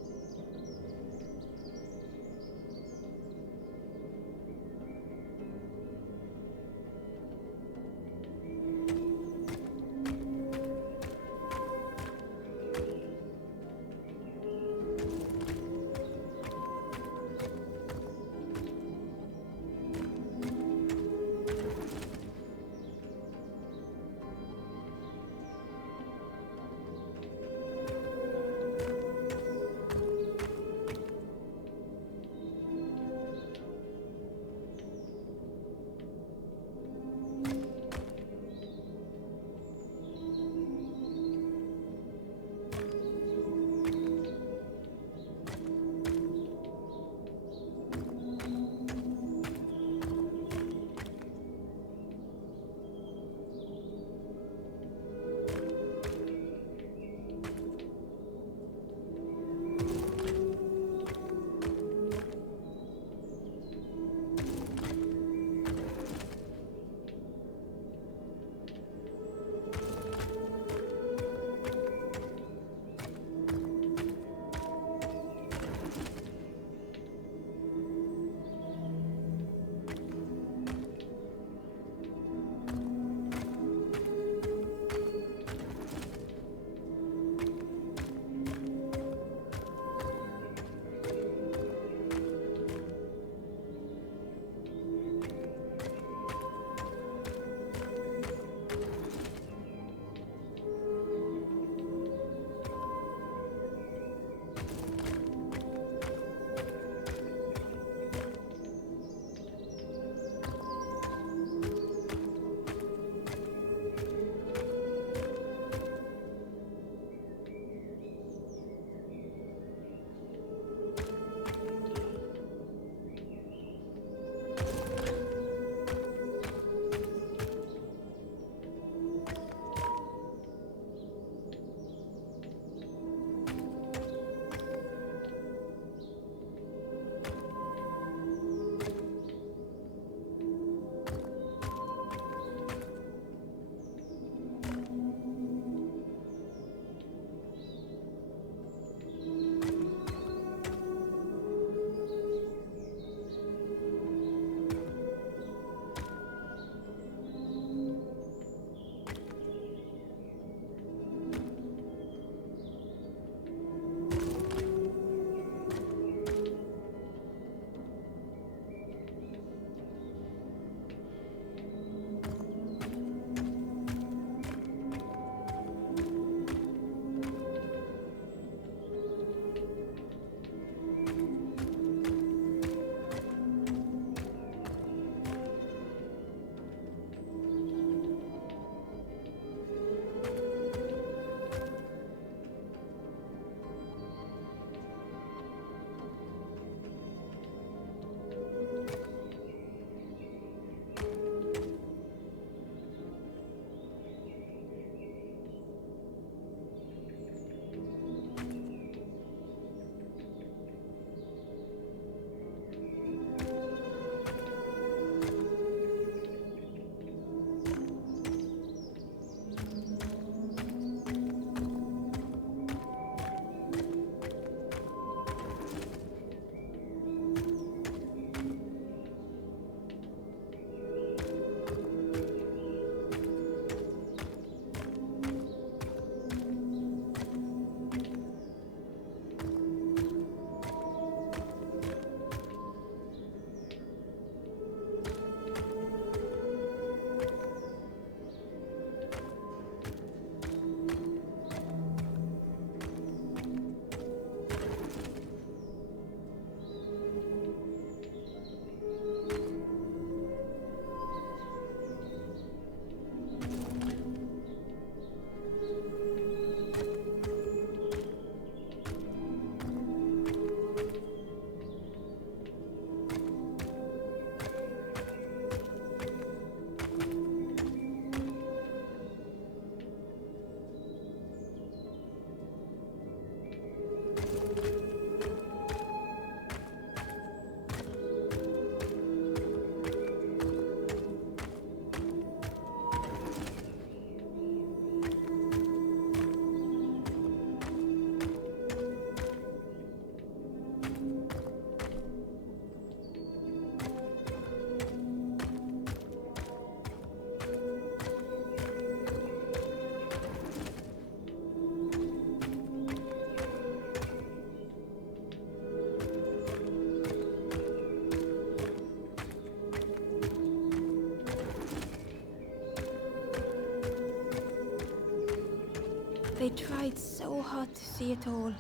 They tried so hard to see it all.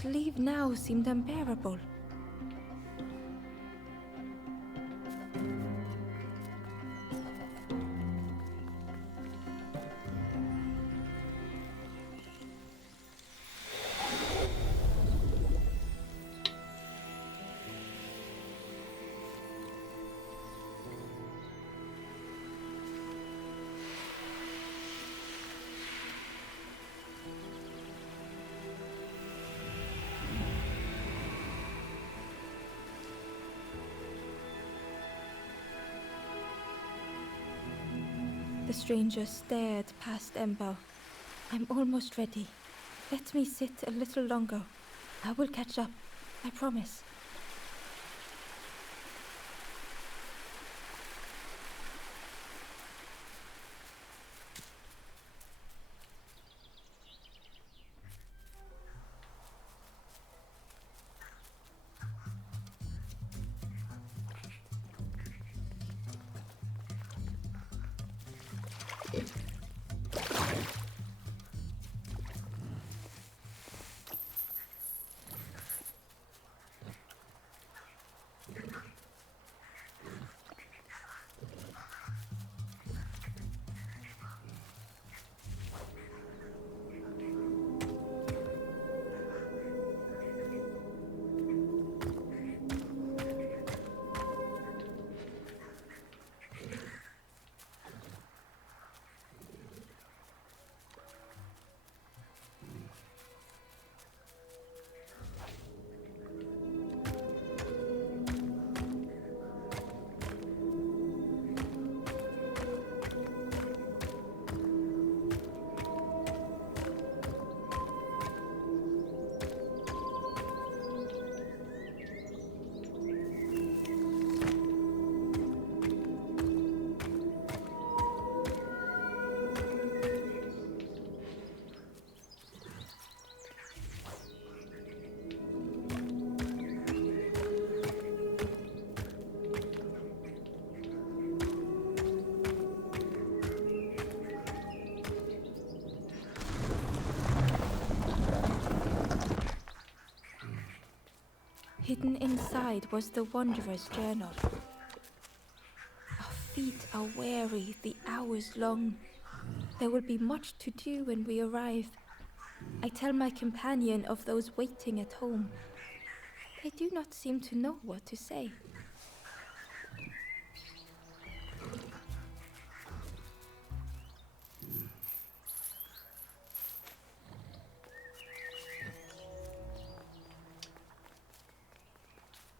To leave now seemed unbearable. The stranger stared past Ember. I'm almost ready. Let me sit a little longer. I will catch up. I promise. Hidden inside was the Wanderer's journal. Our feet are weary, the hours long. There will be much to do when we arrive. I tell my companion of those waiting at home. They do not seem to know what to say.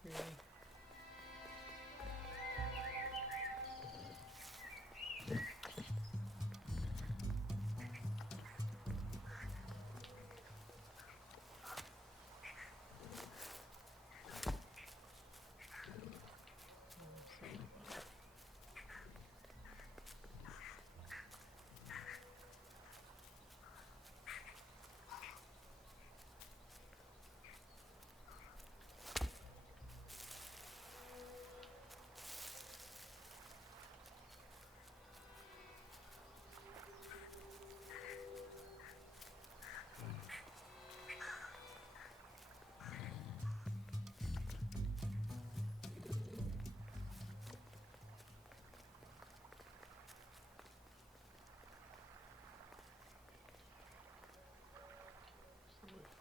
Really? Forward.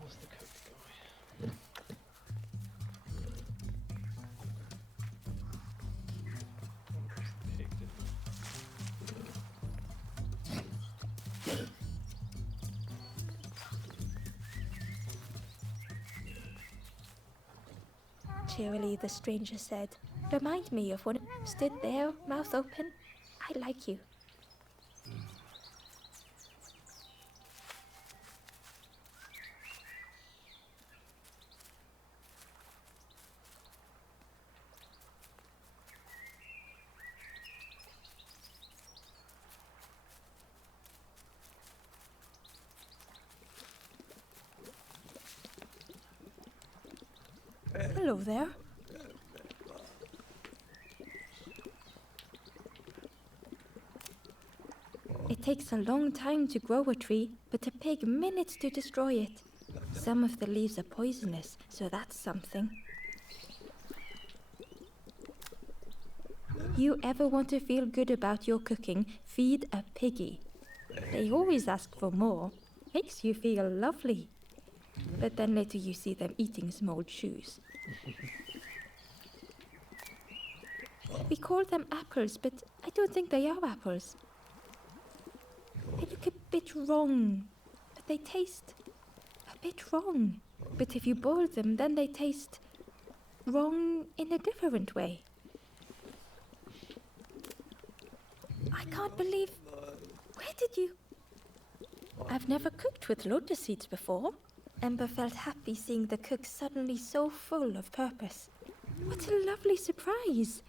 Where's the coat guy? Where's the pig, didn't Cheerily, the stranger said, "Remind me of when I stood there, mouth open. I like you." Hello there. takes a long time to grow a tree, but a pig minutes to destroy it. Some of the leaves are poisonous, so that's something. You ever want to feel good about your cooking, feed a piggy. They always ask for more. Makes you feel lovely. But then later you see them eating some old shoes. We call them apples, but I don't think they are apples. They look a bit wrong, but they taste a bit wrong. But if you boil them, then they taste wrong in a different way. I can't believe... Where did you... I've never cooked with lotus seeds before. Ember felt happy seeing the cook suddenly so full of purpose. What a lovely surprise!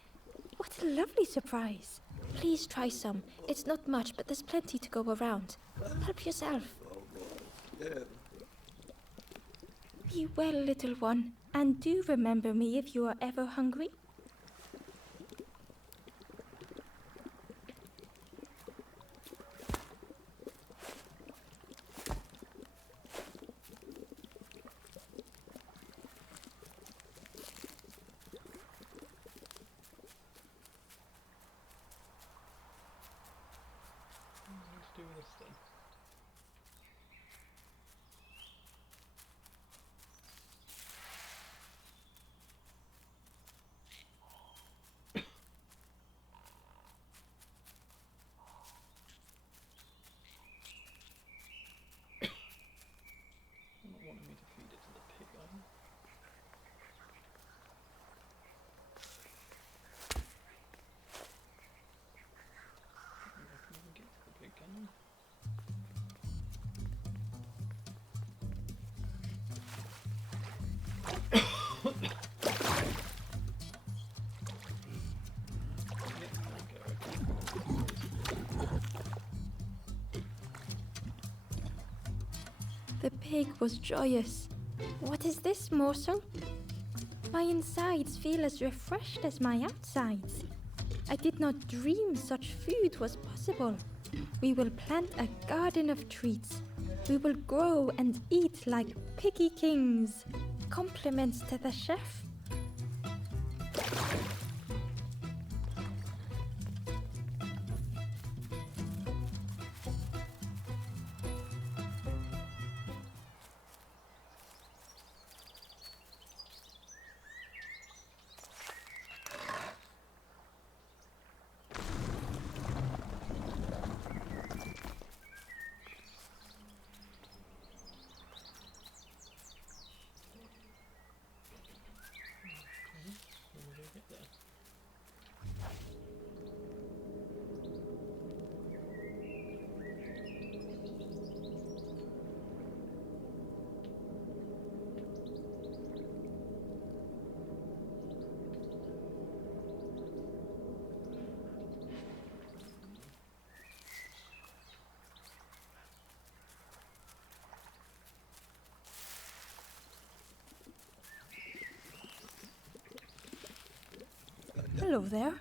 What a lovely surprise! Please try some. It's not much, but there's plenty to go around. Help yourself. Be well, little one, and do remember me if you are ever hungry. Do this then. You're not wanting me to feed it to the pig, are you? I can even get to the pig, can you? The pig was joyous. What is this morsel? My insides feel as refreshed as my outsides. I did not dream such food was possible. We will plant a garden of treats. We will grow and eat like piggy kings. Compliments to the chef. Hello there.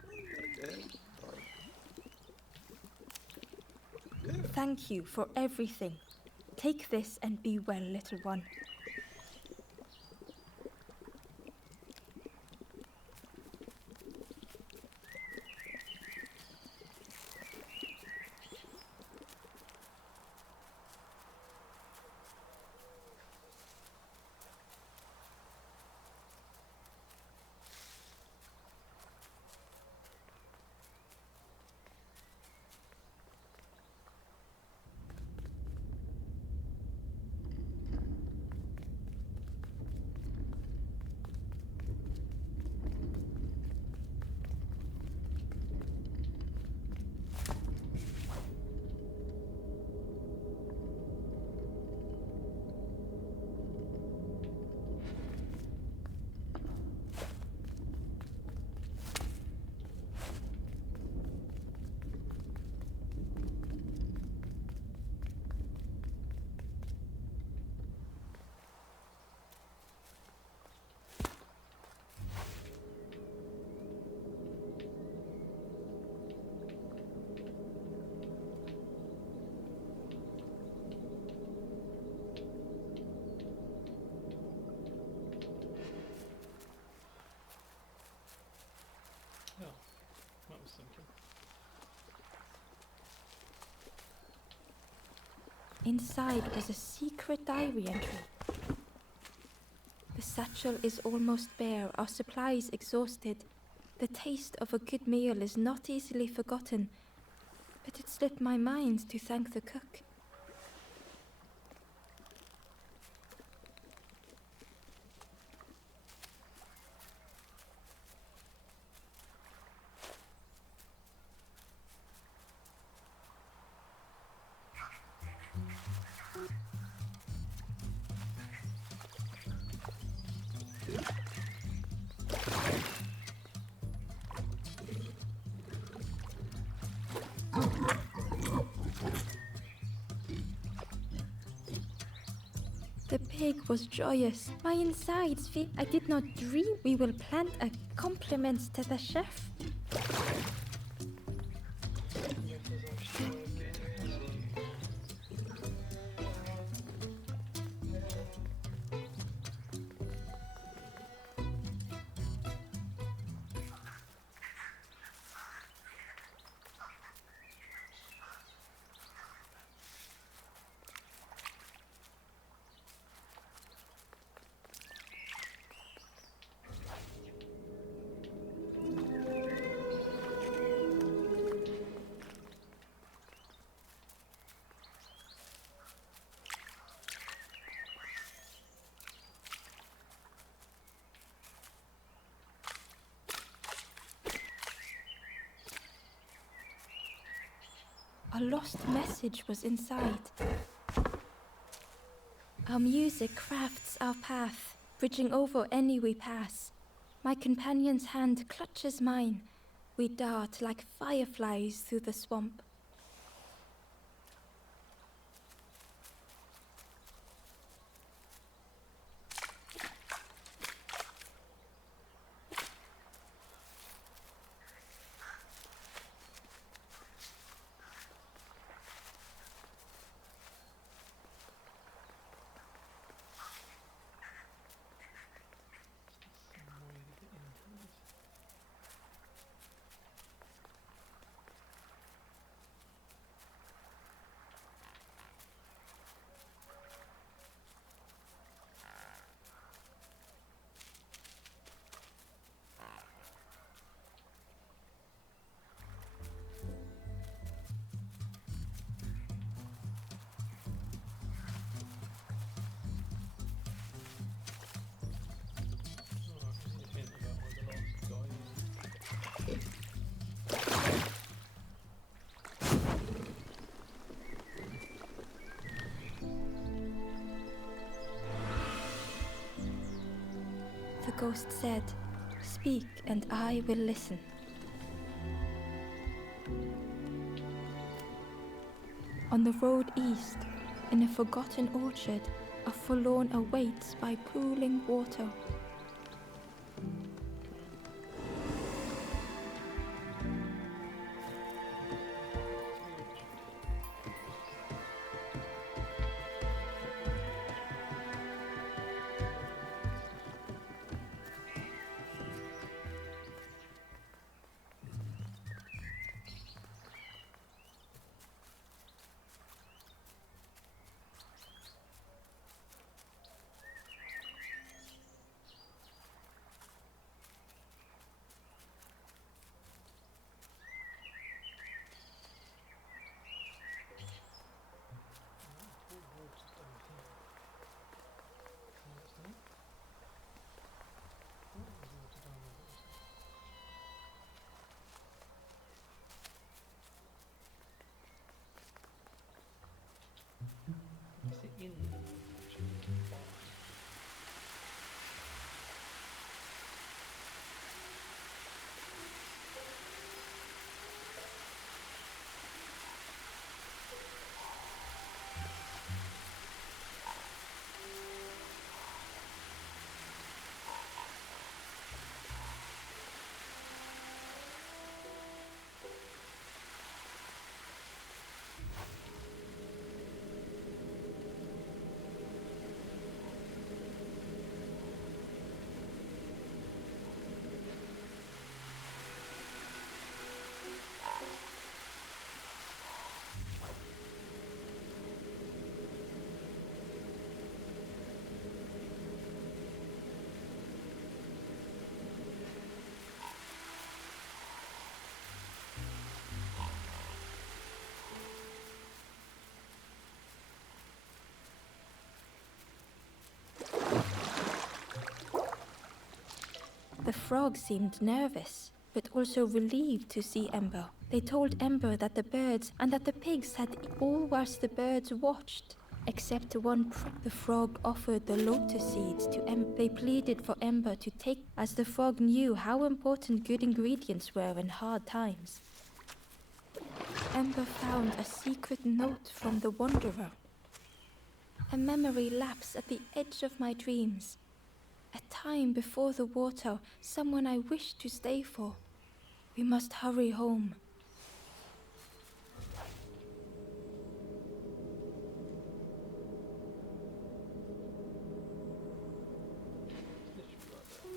Thank you for everything. Take this and be well, little one. Inside was a secret diary entry. The satchel is almost bare, our supplies exhausted. The taste of a good meal is not easily forgotten, but it slipped my mind to thank the cook. The pig was joyous. My insides feel I did not dream we will plant a compliment to the chef. A lost message was inside. Our music crafts our path, bridging over any we pass. My companion's hand clutches mine. We dart like fireflies through the swamp. The ghost said, "Speak and I will listen." On the road east, in a forgotten orchard, a forlorn awaits by pooling water. frogs seemed nervous, but also relieved to see Ember. They told Ember that the birds and that the pigs had all whilst the birds watched, except one the frog offered the lotus seeds to Ember. They pleaded for Ember to take, as the frog knew how important good ingredients were in hard times. Ember found a secret note from the Wanderer. A memory lapse at the edge of my dreams. A time before the water, someone I wished to stay for. We must hurry home. Literally right there.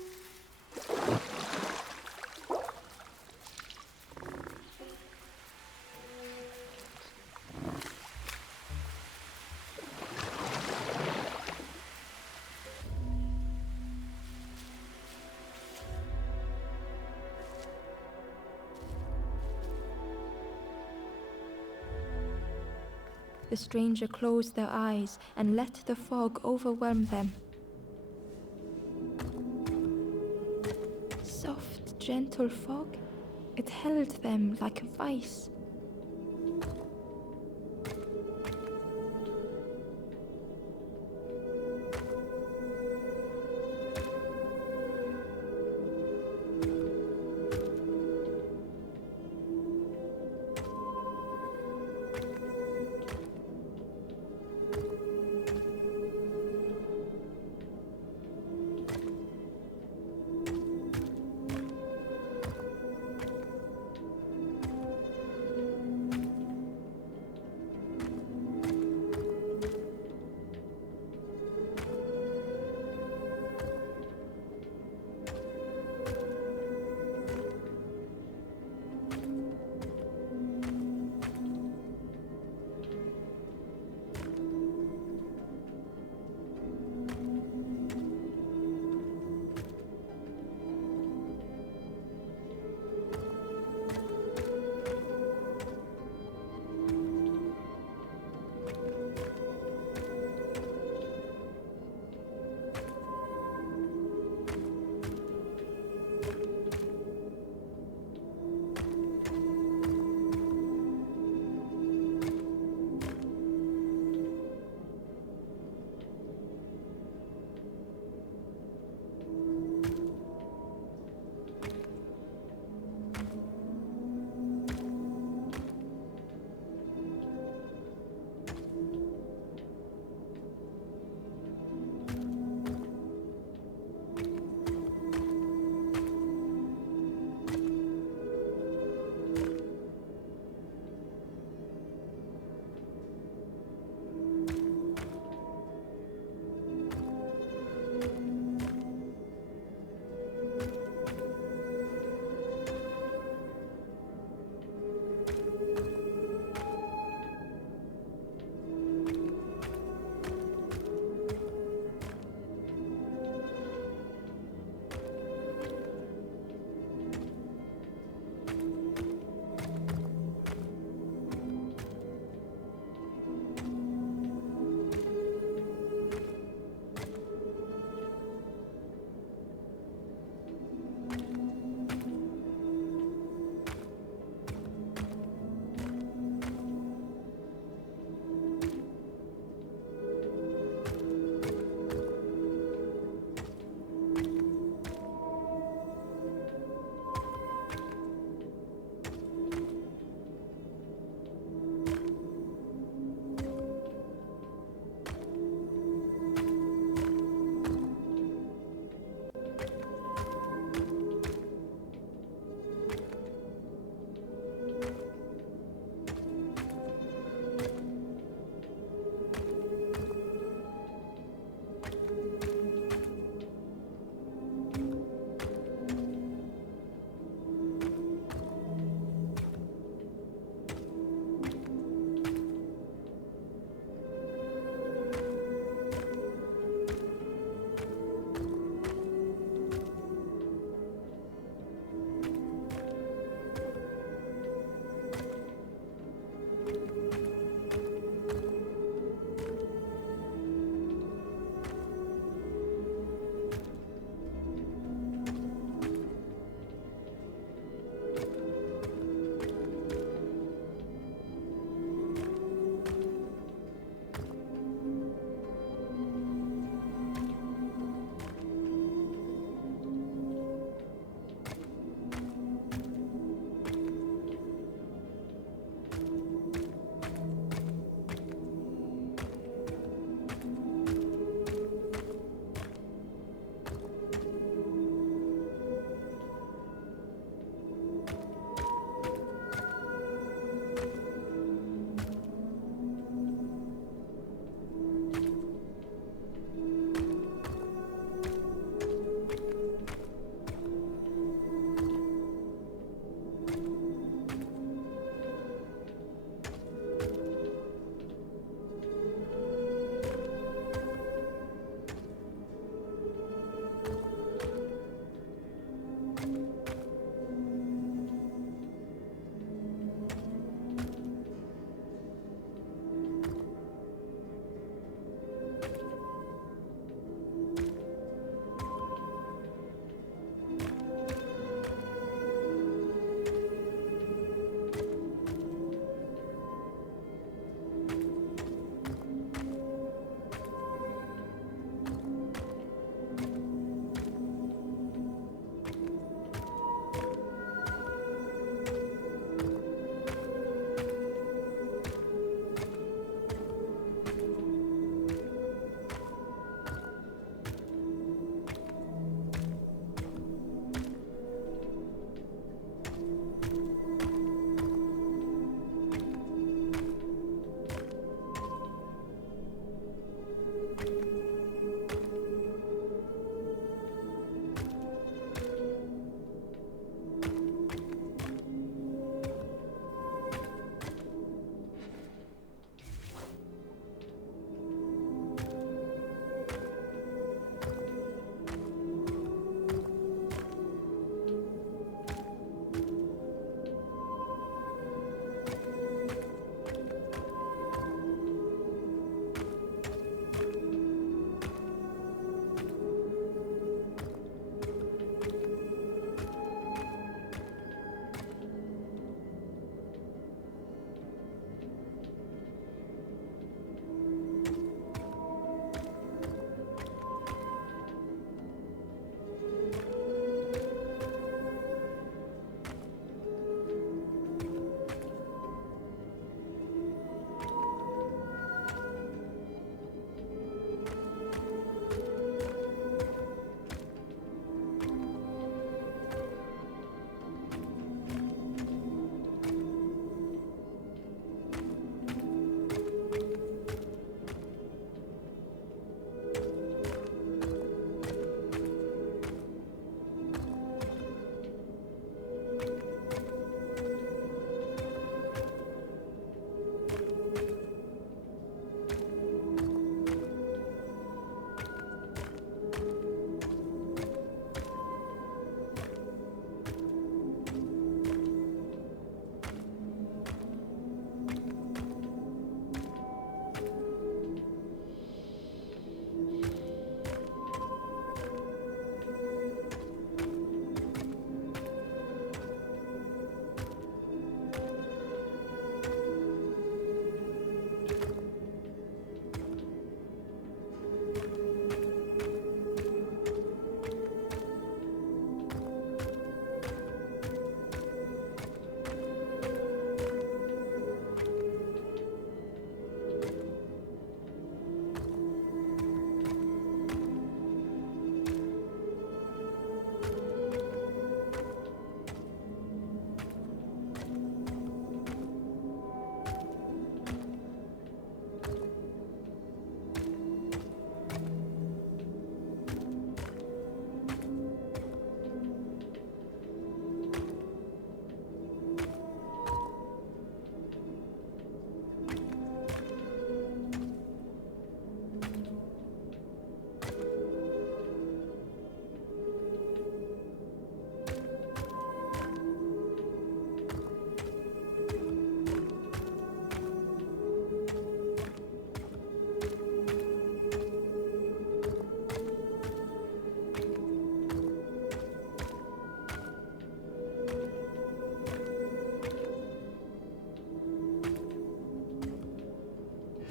The stranger closed their eyes and let the fog overwhelm them. Soft, gentle fog, it held them like a vice.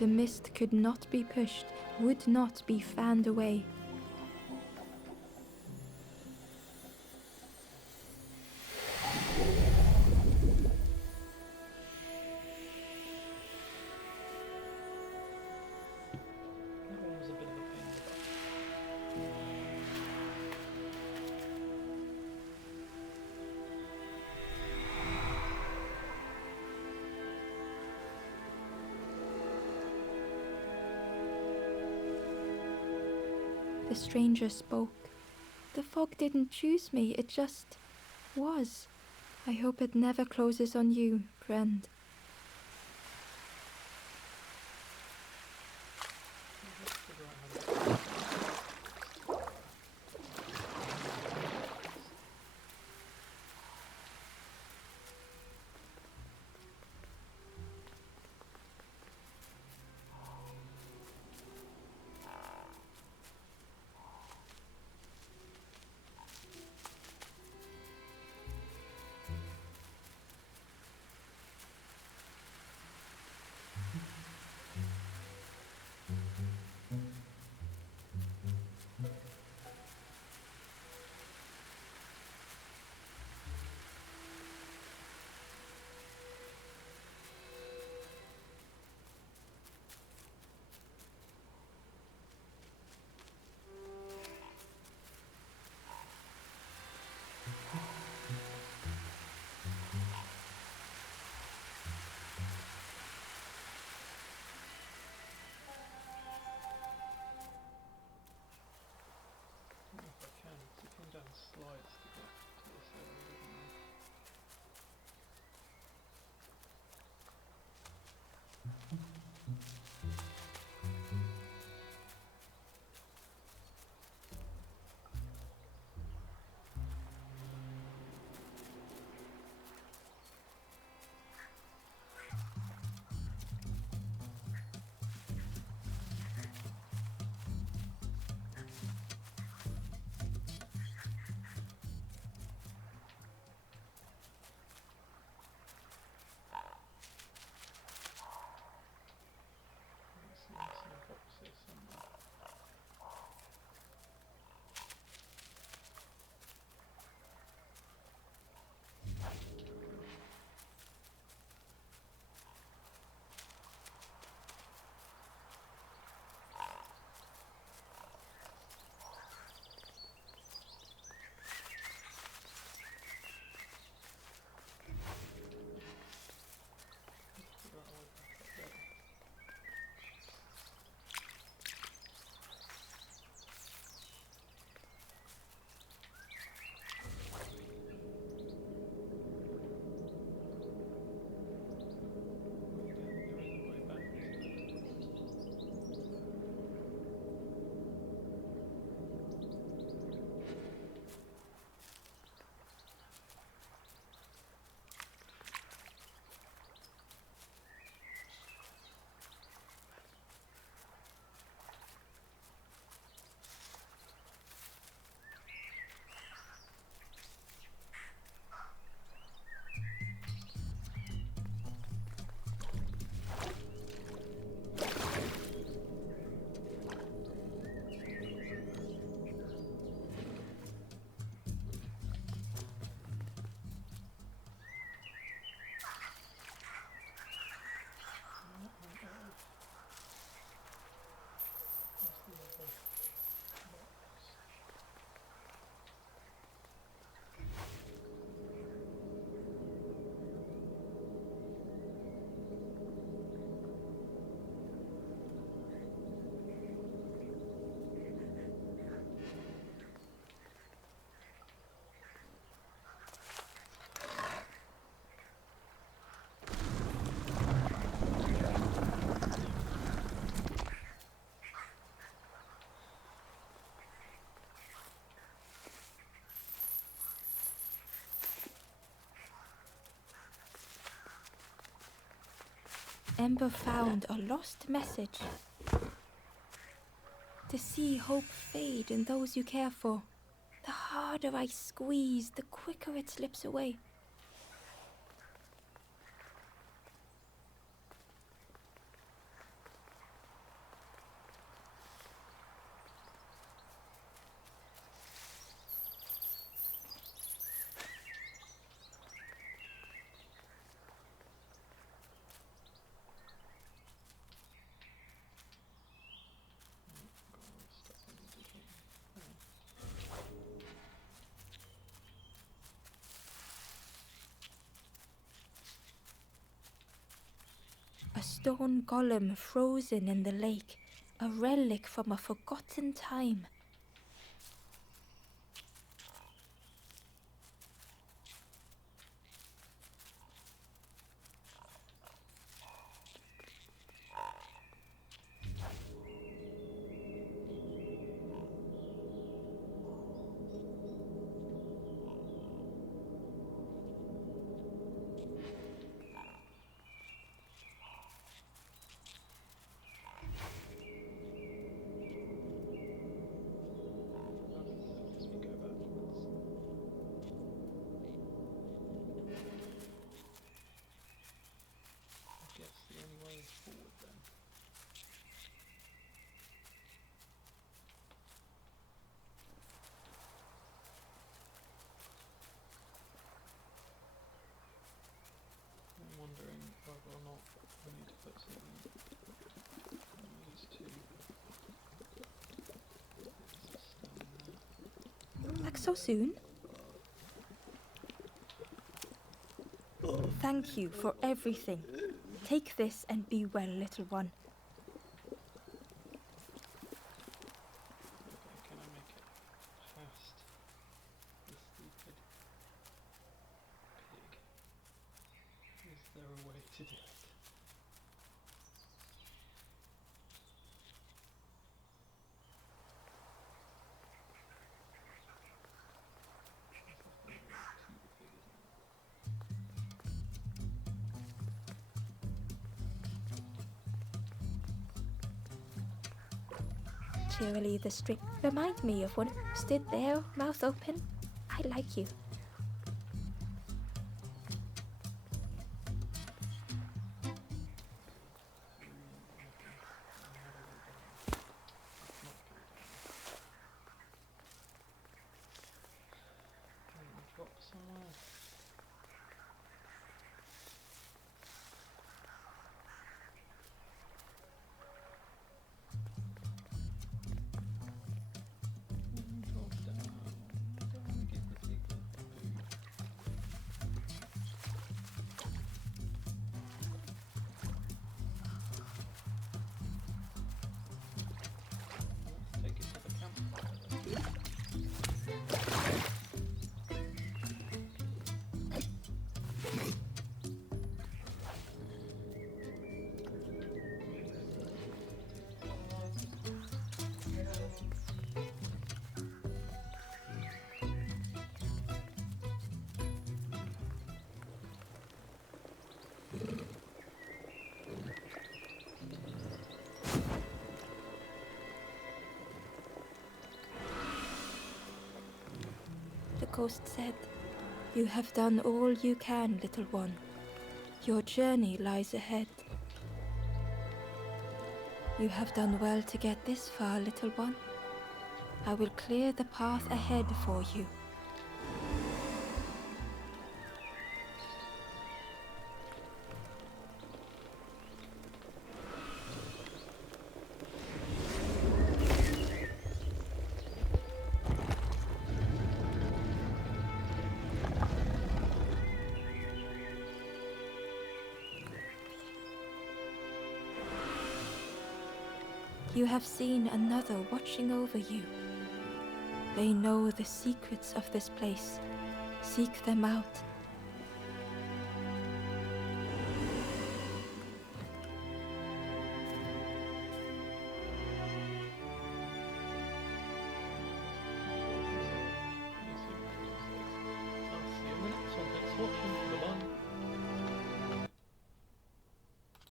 the mist could not be pushed, would not be fanned away. That one was a bit of a pain in the butt. The stranger spoke. The fog didn't choose me, it just was. I hope it never closes on you, friend. Let's figure out how to if I can. You come down slides to get to this area. Some boxes somewhere. Figure out a way back up there. Yeah, there is a way back. Ember found a lost message. To see hope fade in those you care for. The harder I squeeze, the quicker it slips away. A stone golem frozen in the lake, a relic from a forgotten time. As we go backwards. I guess the only way is forward then. I'm wondering whether or not we need to put something on these two. Like so soon? Thank you for everything. Take this and be well, little one. Okay, can I make it past the stupid pig? Is there a way to do it? Cheerily the string. Remind me of one. Stood there, mouth open. I like you. Drop somewhere. Drop down. Don't want to give the pig the food. Let's take it to the campfire then. The ghost said, "You have done all you can, little one. Your journey lies ahead. You have done well to get this far, little one. I will clear the path ahead for you." You have seen another watching over you. They know the secrets of this place. Seek them out